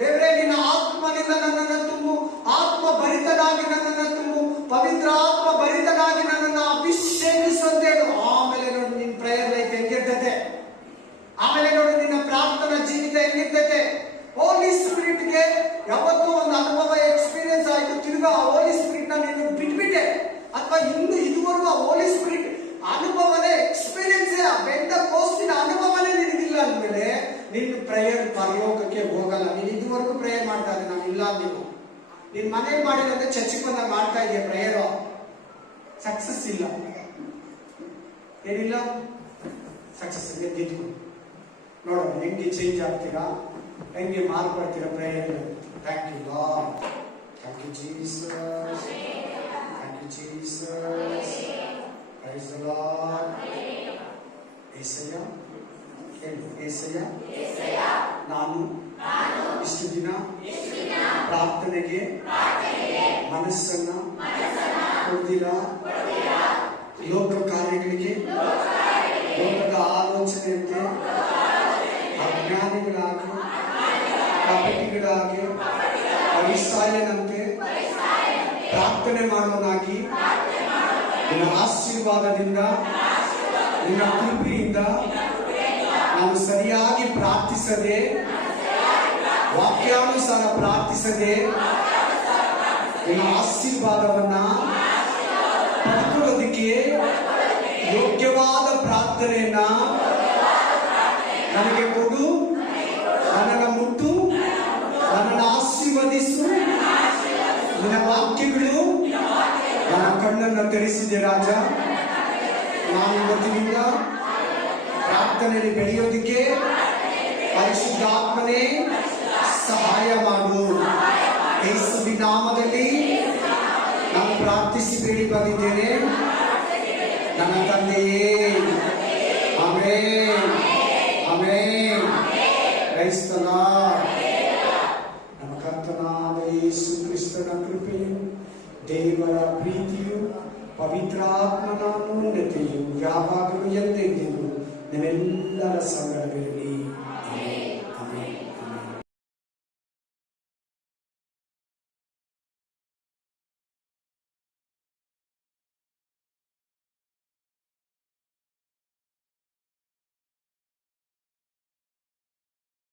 ದೇವರೇ ನಿನ್ನ ಆತ್ಮನಿಂದ ನನ್ನನ್ನು ತುಂಬು, ಆತ್ಮ ಭರಿತನಾಗಿ ನನ್ನನ್ನು ತುಂಬು, ಪವಿತ್ರ ಆತ್ಮ ಭರಿತನಾಗಿ ನನ್ನನ್ನು ಅಭಿಷೇಕಿಸು ಅಂತ ಹೇಳು. ಆಮೇಲೆ ನೋಡಿ ನಿನ್ ಪ್ರೇಯರ್ ಲೈಫ್ ಹೆಂಗಿರ್ತದೆ, ಆಮೇಲೆ ನೋಡಿ ನಿನ್ನ ಪ್ರಾರ್ಥನಾ ಜೀವಿತ ಹೆಂಗಿರ್ತದೆ. ಹೋಲಿ ಸ್ಪಿರಿಟ್ ಗೆ ಯಾವತ್ತೂ ಒಂದು ಅನುಭವ ಎಕ್ಸ್ಪೀರಿಯನ್ಸ್ ಆಯ್ತು, ತಿರ್ಗಾ ಆ ಹೋಲಿ ಸ್ಪಿರಿಟ್ ನ ನೀನು ಬಿಟ್ಬಿಟ್ಟೆ, ಅಥವಾ ಇದುವರೆಗೂ ಆ ಹೋಲಿ ಸ್ಪಿರಿಟ್ ಅನುಭವನೇ ಎಕ್ಸ್ಪೀರಿಯನ್ಸ್ ಬೆಂಡ ಕೋಸ್ಟಿನ ಅನುಭವನೇ ನಿನಗಿಲ್ಲ ಅಂದ್ಮೇಲೆ ನಿನ್ನ ಪ್ರೇಯರ್ ಪರಲೋಕಕ್ಕೆ ಹೋಗಲ್ಲ. ನೀನು ಇದುವರೆಗೂ ಪ್ರೇಯರ್ ಮಾಡ್ತಾ ಇದ್ದೆ, ನಾನು ಇಲ್ಲ. ನೀನ್ ಮನೇಲಿ ಮಾಡಿದ್ರೆ ಚರ್ಚಿಗೆ ಬಂದಾಗ ಮಾಡ್ತಾ ಇದೆಯಾ ಪ್ರೇಯರ್, ಸಕ್ಸಸ್ ಇಲ್ಲ. ಏನಿಲ್ಲ ಸಕ್ಸಸ್ ಇದೆ. ನಿಂತ್ಕೊ ನೋಡೋಣ ಹೆಂಗೆ ಚೇಂಜ್ ಆಗ್ತೀರಾ, ಹೆಂಗೆ ಮಾರ್ಪಡ್ತೀರಾ prayer. Thank you Lord, thank you Jesus, thank you Jesus, praise the Lord. Yesayya ಹೇಳು, ಯೆಸಯ್ಯ ನಾನು ಇಷ್ಟು ದಿನ ಪ್ರಾರ್ಥನೆಗೆ ಮನಸ್ಸನ್ನ ಕೊಡ್ದಿಲ್ಲ, ಲೋಕ ಕಾರ್ಯಗಳಿಗೆ, ಲೋಕದ ಆಲೋಚನೆಯಂತೆ ಅಜ್ಞಾನಿಗಳಾಗಿ, ಕಪಟಿಗಳಾಗಿ, ಪರಿಸಾಯನಂತೆ ಪ್ರಾರ್ಥನೆ ಮಾಡುವನಾಗಿ ನಿನ್ನ ಆಶೀರ್ವಾದದಿಂದ, ನಿನ್ನ ಕೃಪೆಯಿಂದ ನಾನು ಸರಿಯಾಗಿ ಪ್ರಾರ್ಥಿಸದೆ, ವಾಕ್ಯಾನುಸಾರ ಪ್ರಾರ್ಥಿಸದೆ ನಿನ್ನ ಆಶೀರ್ವಾದವನ್ನ ಪಡ್ಕೊಳ್ಳೋದಕ್ಕೆ ಯೋಗ್ಯವಾದ ಪ್ರಾರ್ಥನೆಯನ್ನ ನನಗೆ ಕೊಡು, ನನ್ನನ್ನು ಮುಟ್ಟು, ನನ್ನನ್ನು ಆಶೀರ್ವದಿಸು. ನಿನ್ನ ವಾಕ್ಯಗಳು ನನ್ನ ಕಣ್ಣನ್ನು ತೆರೆಸಿದೆ ರಾಜ. ನಾನು ಇವತ್ತಿನಿಂದ ಪ್ರಾರ್ಥನೆಯಲ್ಲಿ ಬೆಳೆಯೋದಕ್ಕೆ ಪರಿಶುದ್ಧಾತ್ಮನೇ ಸಹಾಯ ಮಾಡು. ಯೇಸುವಿನ ನಾಮದಲ್ಲಿ ನಾನು ಪ್ರಾರ್ಥಿಸಿ ಬೇಡಿ ಬಂದಿದ್ದೇನೆ ನನ್ನ ತಂದೆಯೇ. Amen, amen. Praise the Lord. ನಮ್ಮ ಕರ್ತನಾದ ಯೇಸು ಕ್ರಿಸ್ತನ ಕೃಪೆಯು, ದೇವರ ಪ್ರೀತಿಯು, ಪವಿತ್ರಾತ್ಮನ ಉನ್ನತಿಯು ಯಾವಾಗಲೂ ಎಂದೆಂದಿಗೂ ನಿಮ್ಮೆಲ್ಲರ ಸಂಗಡವಿರಲಿ.